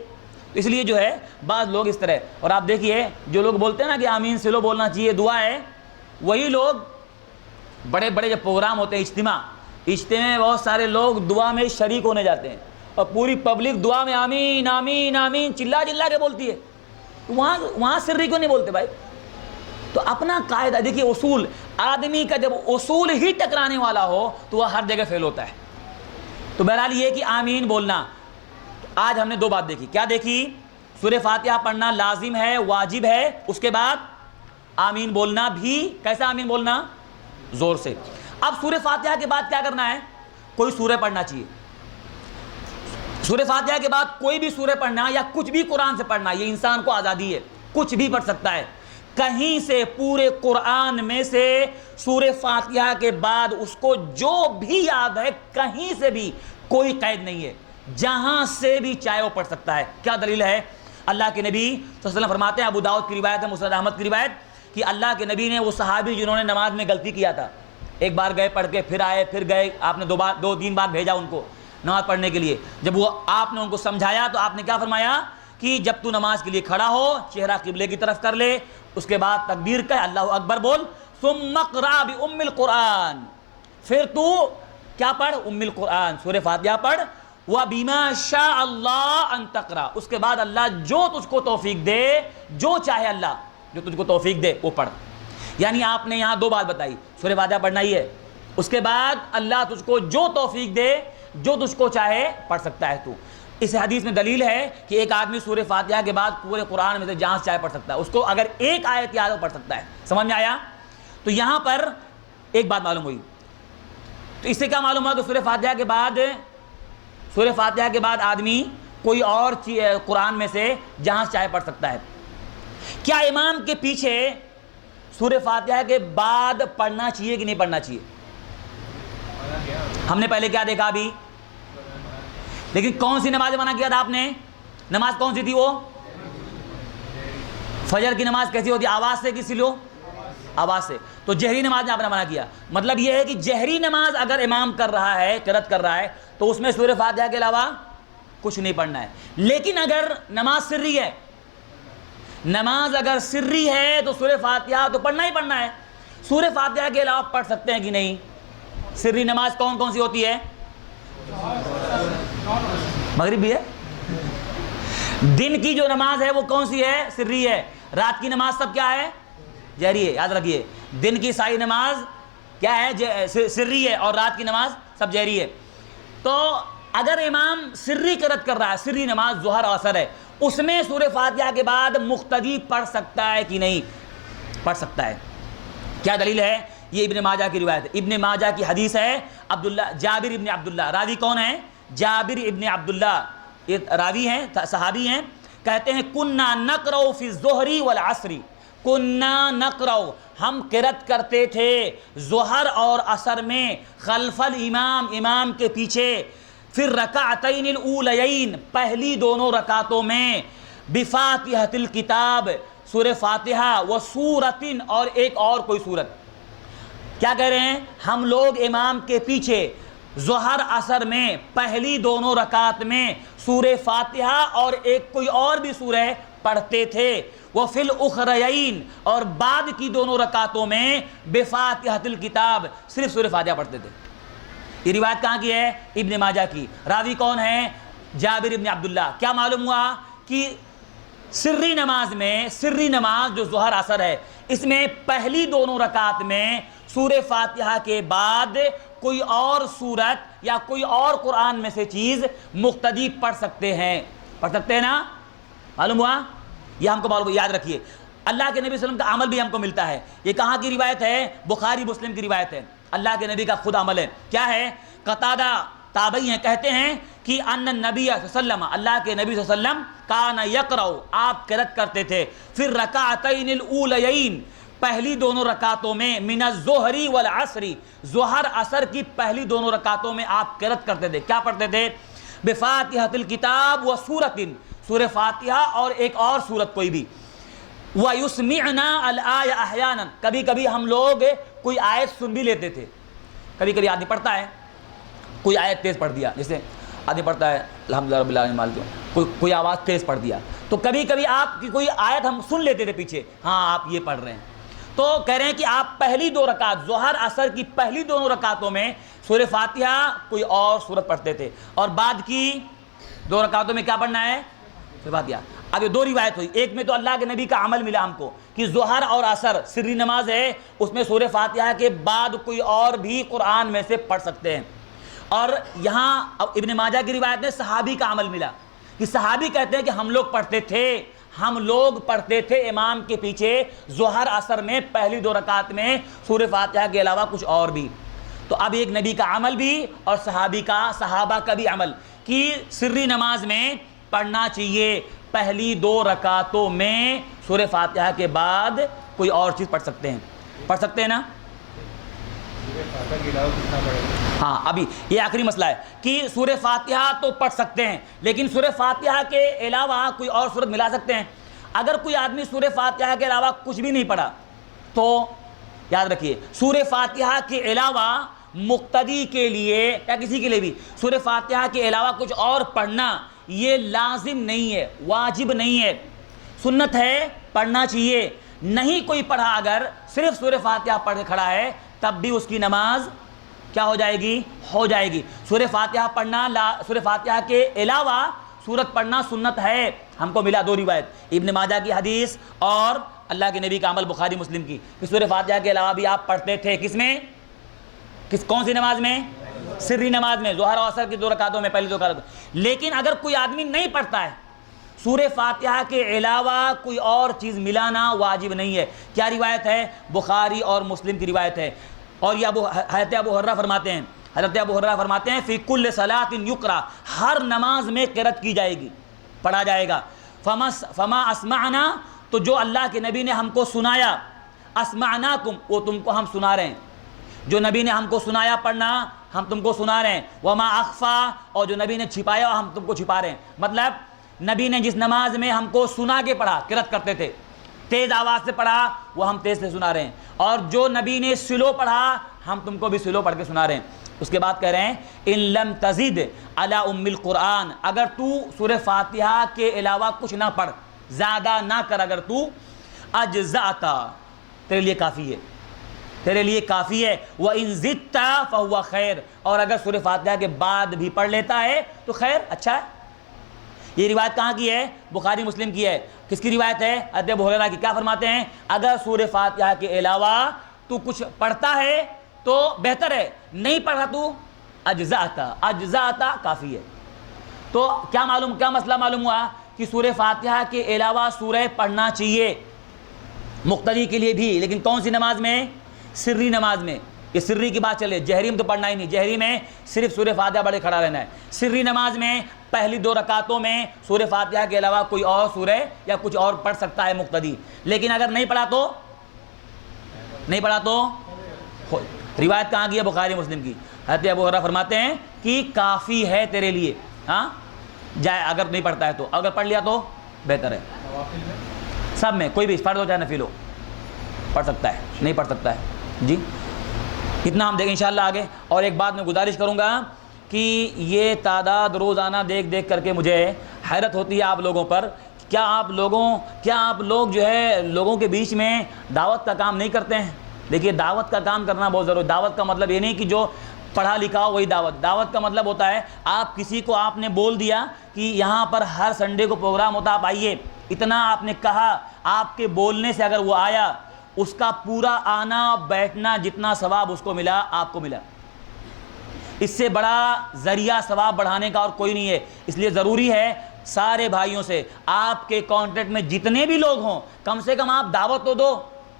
اس لیے جو ہے بعض لوگ اس طرح، اور آپ دیکھیے جو لوگ بولتے ہیں نا کہ آمین سلو بولنا چاہیے دعا ہے، وہی لوگ بڑے بڑے جب پروگرام ہوتے ہیں اجتماع میں بہت سارے لوگ دعا میں شریک ہونے جاتے ہیں، اور پوری پبلک دعا میں آمین آمین آمین چلا کے بولتی ہے، وہاں سری کیوں نہیں بولتے بھائی؟ تو اپنا قاعدہ دیکھیے، اصول آدمی کا جب اصول ہی ٹکرانے والا ہو تو وہ ہر جگہ فیل ہوتا ہے۔ تو بہرحال یہ کہ آمین بولنا، آج ہم نے دو بات دیکھی، کیا دیکھی؟ سورہ فاتحہ پڑھنا لازم ہے، واجب ہے، اس کے بعد آمین بولنا بھی، کیسا آمین بولنا؟ زور سے۔ اب سورہ فاتحہ کے بعد کیا کرنا ہے؟ کوئی سورہ پڑھنا چاہیے۔ سورہ فاتحہ کے بعد کوئی بھی سورہ پڑھنا یا کچھ بھی قرآن سے پڑھنا، یہ انسان کو آزادی ہے، کچھ بھی پڑھ سکتا ہے کہیں سے، پورے قرآن میں سے سورہ فاتحہ کے بعد اس کو جو بھی یاد ہے کہیں سے بھی کوئی قید نہیں ہے، جہاں سے بھی چاہے وہ پڑھ سکتا ہے۔ کیا دلیل ہے؟ اللہ کے نبی صلی اللہ علیہ وسلم فرماتے ہیں، ابو داؤد کی روایت ہے، مسند احمد کی روایت، کہ اللہ کے نبی نے وہ صحابی جنہوں نے نماز میں غلطی کیا تھا، ایک بار گئے پڑھ کے پھر آئے پھر گئے، آپ نے دو تین بار بھیجا ان کو نماز پڑھنے کے لیے، جب وہ آپ نے ان کو سمجھایا تو آپ نے کیا فرمایا کہ جب تو نماز کے لیے کھڑا ہو چہرہ قبلے کی طرف کر لے، اس کے بعد تکبیر کہ اللہ اکبر بول، ثم اقرأ بأم القرآن، پھر تو کیا پڑھ؟ ام القرآن، سورہ فاتحہ پڑھ. وَبِمَا شَاءَ اللَّهُ أَن تَقْرَأَ، اس کے بعد اللہ جو تجھ کو توفیق دے، جو چاہے اللہ جو تجھ کو توفیق دے وہ پڑھ. یعنی آپ نے یہاں دو بات بتائی، سورہ فاتحہ پڑھنا ہی ہے، اس کے بعد اللہ تجھ کو جو توفیق دے، جو تجھ کو چاہے پڑھ سکتا ہے تو. اس حدیث میں دلیل ہے کہ ایک آدمی سورہ فاتحہ کے بعد پورے قرآن میں سے جہاں چاہے پڑھ سکتا ہے، اس کو اگر ایک آیت یاد ہو پڑھ سکتا ہے. سمجھ میں آیا؟ تو یہاں پر ایک بات معلوم ہوئی. تو اس سے کیا معلوم ہوا کہ سورہ فاتحہ کے بعد آدمی کوئی اور قرآن میں سے جہاں چاہے پڑھ سکتا ہے. کیا امام کے پیچھے سورہ فاتحہ کے بعد پڑھنا چاہیے کہ نہیں پڑھنا چاہیے؟ ہم نے پہلے کیا دیکھا ابھی؟ لیکن کون سی نماز منع کیا تھا آپ نے؟ نماز کون سی تھی وہ؟ فجر کی نماز کیسی ہوتی ہے؟ آواز سے کسی لو؟ آواز سے. تو جہری نماز میں آپ نے منع کیا. مطلب یہ ہے کہ جہری نماز اگر امام کر رہا ہے، قرات کر رہا ہے، تو اس میں سورہ فاتحہ کے علاوہ کچھ نہیں پڑھنا ہے. لیکن اگر نماز سری ہے، نماز اگر سری ہے تو سورہ فاتحہ تو پڑھنا ہی پڑھنا ہے. سورہ فاتحہ کے علاوہ پڑھ سکتے ہیں کہ نہیں؟ سری نماز کون کون سی ہوتی ہے؟ مغرب بھی ہے. دن کی جو نماز ہے وہ کون سی ہے؟ سری ہے. رات کی نماز سب کیا ہے؟ جہری ہے. یاد رکھیے، دن کی ساری نماز کیا ہے؟ سری ہے، اور رات کی نماز سب جہری ہے. تو اگر امام سری قرات کر رہا ہے، سری نماز ظہر اور عصر ہے، اس میں سورہ فاتحہ کے بعد مقتدی پڑھ سکتا ہے کہ نہیں؟ پڑھ سکتا ہے. کیا دلیل ہے؟ یہ ابن ماجہ کی روایت ہے. ابن ماجہ کی حدیث ہے، جابر ابن عبداللہ. راوی کون ہے؟ جابر ابن عبداللہ. یہ راوی ہیں، صحابی ہیں. کہتے ہیں کنا نقرأ فی الظہر والعصر، کنا نقرأ، ہم قرات کرتے تھے ظہر اور عصر میں، خلف الامام، امام کے پیچھے، پھر رکعتین الاولیین، پہلی دونوں رکعتوں میں، بفاتحۃ الکتاب، سورہ فاتحہ، وسورۃ، اور ایک اور کوئی سورت. کیا کہہ رہے ہیں؟ ہم لوگ امام کے پیچھے ظہر عصر میں پہلی دونوں رکعت میں سورہ فاتحہ اور ایک کوئی اور بھی سورہ پڑھتے تھے. وفی الاخرین، اور بعد کی دونوں رکعتوں میں بفاتحۃ الکتاب، صرف سورہ فاتحہ پڑھتے تھے. یہ روایت کہاں کی ہے؟ ابن ماجہ کی. راوی کون ہے؟ جابر ابن عبداللہ. کیا معلوم ہوا کہ سری نماز میں، سری نماز جو ظہر عصر ہے، اس میں پہلی دونوں رکعت میں سورہ فاتحہ کے بعد کوئی اور سورت یا کوئی اور قرآن میں سے چیز مقتدی پڑھ سکتے ہیں. پڑھ سکتے ہیں نا؟ معلوم ہوا؟ یہ ہم کو معلوم، یاد رکھیے. اللہ کے نبی صلی اللہ علیہ وسلم کا عمل بھی ہم کو ملتا ہے. یہ کہاں کی روایت ہے؟ بخاری مسلم کی روایت ہے. اللہ کے نبی کا خود عمل ہے. کیا ہے؟ قتادہ تابعی ہیں، کہتے ہیں کہ ان النبی صلی اللہ علیہ وسلم، اللہ کے نبی صلی اللہ علیہ وسلم، کان یقرأ، آپ قرات کرتے تھے، پھر رکعتین الاولیین، پہلی دونوں رکعتوں میں، من الظہر والعصر، ظہر عصر کی پہلی دونوں رکعتوں میں آپ قرات کرتے تھے. کیا پڑھتے تھے؟ بفاتحۃ الکتاب وسورۃ، سورہ فاتحہ اور ایک اور سورت کوئی بھی. وَيُسْمِعْنَا الْآيَ أَحْيَانًا، کبھی کبھی ہم لوگ کوئی آیت سن بھی لیتے تھے. کبھی کبھی آدمی پڑھتا ہے، کوئی آیت تیز پڑھ دیا، جیسے آدمی پڑھتا ہے الحمدللہ رب العالمین مالک، کوئی آواز تیز پڑھ دیا، تو کبھی کبھی آپ کی کوئی آیت ہم سن لیتے تھے پیچھے، ہاں آپ یہ پڑھ رہے ہیں. تو کہہ رہے ہیں کہ آپ پہلی دو رکعت، ظہر عصر کی پہلی دونوں رکعتوں میں سورہ فاتحہ کوئی اور سورت پڑھتے تھے، اور بعد کی دو رکعتوں میں کیا پڑھنا ہے؟ سورہ فاتحہ. اب یہ دو روایت ہوئی. ایک میں تو اللہ کے نبی کا عمل ملا ہم کو کہ ظہر اور عصر سری نماز ہے، اس میں سورہ فاتحہ کے بعد کوئی اور بھی قرآن میں سے پڑھ سکتے ہیں. اور یہاں ابن ماجہ کی روایت میں صحابی کا عمل ملا کہ صحابی کہتے ہیں کہ ہم لوگ پڑھتے تھے امام کے پیچھے ظہر عصر میں پہلی دو رکعت میں سورہ فاتحہ کے علاوہ کچھ اور بھی. تو اب ایک نبی کا عمل بھی اور صحابہ کا بھی عمل کہ سری نماز میں پڑھنا چاہیے پہلی دو رکعتوں میں سورہ فاتحہ کے بعد کوئی اور چیز پڑھ سکتے ہیں نا؟ ہاں، ابھی یہ آخری مسئلہ ہے کہ سورہ فاتحہ تو پڑھ سکتے ہیں، لیکن سورہ فاتحہ کے علاوہ کوئی اور سورت ملا سکتے ہیں. اگر کوئی آدمی سورہ فاتحہ کے علاوہ کچھ بھی نہیں پڑھا تو یاد رکھیے سورہ فاتحہ کے علاوہ مقتدی کے لیے یا کسی کے لیے بھی سورہ فاتحہ کے علاوہ کچھ اور پڑھنا یہ لازم نہیں ہے، واجب نہیں ہے، سنت ہے، پڑھنا چاہیے. نہیں کوئی پڑھا، اگر صرف سورہ فاتحہ پڑھ کے کھڑا ہے تب بھی اس کی نماز کیا ہو جائے گی؟ ہو جائے گی۔ سورہ فاتحہ پڑھنا سورہ فاتحہ کے علاوہ سورت پڑھنا سنت ہے، ہم کو ملا 2 روایت، ابن ماجہ کی حدیث اور اللہ کے نبی کا عمل بخاری مسلم کی، کہ سورہ فاتحہ کے علاوہ بھی آپ پڑھتے تھے۔ کس میں؟ کون سی نماز میں؟ سری نماز میں، ظہر و عصر کی 2 رکعتوں میں، پہلی 2 رکعتوں۔ لیکن اگر کوئی آدمی نہیں پڑھتا ہے سورہ فاتحہ کے علاوہ کوئی اور چیز ملانا واجب نہیں ہے۔ کیا روایت ہے؟ بخاری اور مسلم کی روایت ہے، اور یہ حضرت ابو ہریرہ فرماتے ہیں، حضرت ابو ہریرہ فرماتے ہیں فی کل صلاۃ یقرأ، ہر نماز میں قرأت کی جائے گی، پڑھا جائے گا۔ فما اسمعنا، تو جو اللہ کے نبی نے ہم کو سنایا، اسمعناکم، وہ تم کو ہم سنا رہے ہیں، جو نبی نے ہم کو سنایا پڑھنا ہم تم کو سنا رہے ہیں۔ وما اخفا، اور جو نبی نے چھپایا ہم تم کو چھپا رہے ہیں۔ مطلب نبی نے جس نماز میں ہم کو سنا کے پڑھا، قرأت کرتے تھے، تیز آواز سے پڑھا، وہ ہم تیز سے سنا رہے ہیں، اور جو نبی نے سلو پڑھا ہم تم کو بھی سلو پڑھ کے سنا رہے ہیں۔ اس کے بعد کہہ رہے ہیں ان لم تزد علی ام القرآن، اگر تو سورہ فاتحہ کے علاوہ کچھ نہ پڑھ، زیادہ نہ کر، اگر تو اجزاتا، تیرے لیے کافی ہے، تیرے لیے کافی ہے۔ وَإِن زِدْتَ فَهُوَ خیر، اور اگر سورہ فاتحہ کے بعد بھی پڑھ لیتا ہے تو خیر، اچھا ہے۔ یہ روایت کہاں کی ہے؟ بخاری مسلم کی ہے۔ کس کی روایت ہے؟ حضرت ابو ہریرہ کی۔ کیا فرماتے ہیں؟ اگر سورہ فاتحہ کے علاوہ تو کچھ پڑھتا ہے تو بہتر ہے، نہیں پڑھا تو اجزاتا کافی ہے۔ تو کیا مسئلہ معلوم ہوا کہ سورہ فاتحہ کے علاوہ سورہ پڑھنا چاہیے مقتدی کے لیے بھی، لیکن کون سی نماز میں؟ سری نماز میں۔ یہ سری کی بات چلے، جہری میں تو پڑھنا ہی نہیں، جہری میں صرف سورہ فاتحہ پڑھے کھڑا رہنا ہے۔ سری نماز میں پہلی 2 رکعتوں میں سورہ فاتحہ کے علاوہ کوئی اور سورہ یا کچھ اور پڑھ سکتا ہے مقتدی، لیکن اگر نہیں پڑھا تو روایت کہاں کی ہے؟ بخاری مسلم کی۔ حضرت ابو ہریرہ فرماتے ہیں کہ کافی ہے تیرے لیے، ہاں جائے، اگر نہیں پڑھتا ہے تو، اگر پڑھ لیا تو بہتر ہے۔ سب میں کوئی بھی فرض ہو چاہے نفل ہو پڑھ سکتا ہے، نہیں پڑھ سکتا ہے۔ جی اتنا ہم دیکھیں انشاءاللہ آگے۔ اور ایک بات میں گزارش کروں گا کہ یہ تعداد روزانہ دیکھ کر کے مجھے حیرت ہوتی ہے آپ لوگوں پر، کیا آپ لوگ جو ہے لوگوں کے بیچ میں دعوت کا کام نہیں کرتے ہیں؟ دیکھیے دعوت کا کام کرنا بہت ضروری ہے۔ دعوت کا مطلب یہ نہیں کہ جو پڑھا لکھا ہو وہی دعوت کا مطلب ہوتا ہے آپ کسی کو آپ نے بول دیا کہ یہاں پر ہر سنڈے کو پروگرام ہوتا، آپ آئیے، اتنا آپ نے کہا، آپ کے بولنے سے اگر وہ آیا، اس کا پورا آنا بیٹھنا جتنا ثواب اس کو ملا آپ کو ملا۔ اس سے بڑا ذریعہ ثواب بڑھانے کا اور کوئی نہیں ہے۔ اس لیے ضروری ہے سارے بھائیوں سے، آپ کے کانٹیکٹ میں جتنے بھی لوگ ہوں، کم سے کم آپ دعوت تو دو،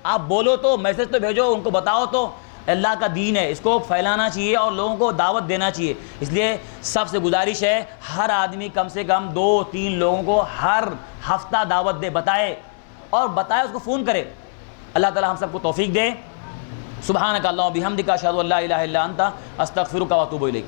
آپ بولو تو، میسج تو بھیجو، ان کو بتاؤ تو اللہ کا دین ہے، اس کو پھیلانا چاہیے اور لوگوں کو دعوت دینا چاہیے۔ اس لیے سب سے گزارش ہے ہر آدمی کم سے کم 2-3 لوگوں کو ہر ہفتہ دعوت دے، بتائے اس کو فون کرے۔ اللہ تعالی ہم سب کو توفیق دے۔ سبحانک اللہم و بحمدک، اشہد ان لا الہ الا انت، استغفرک و اتوب الیک۔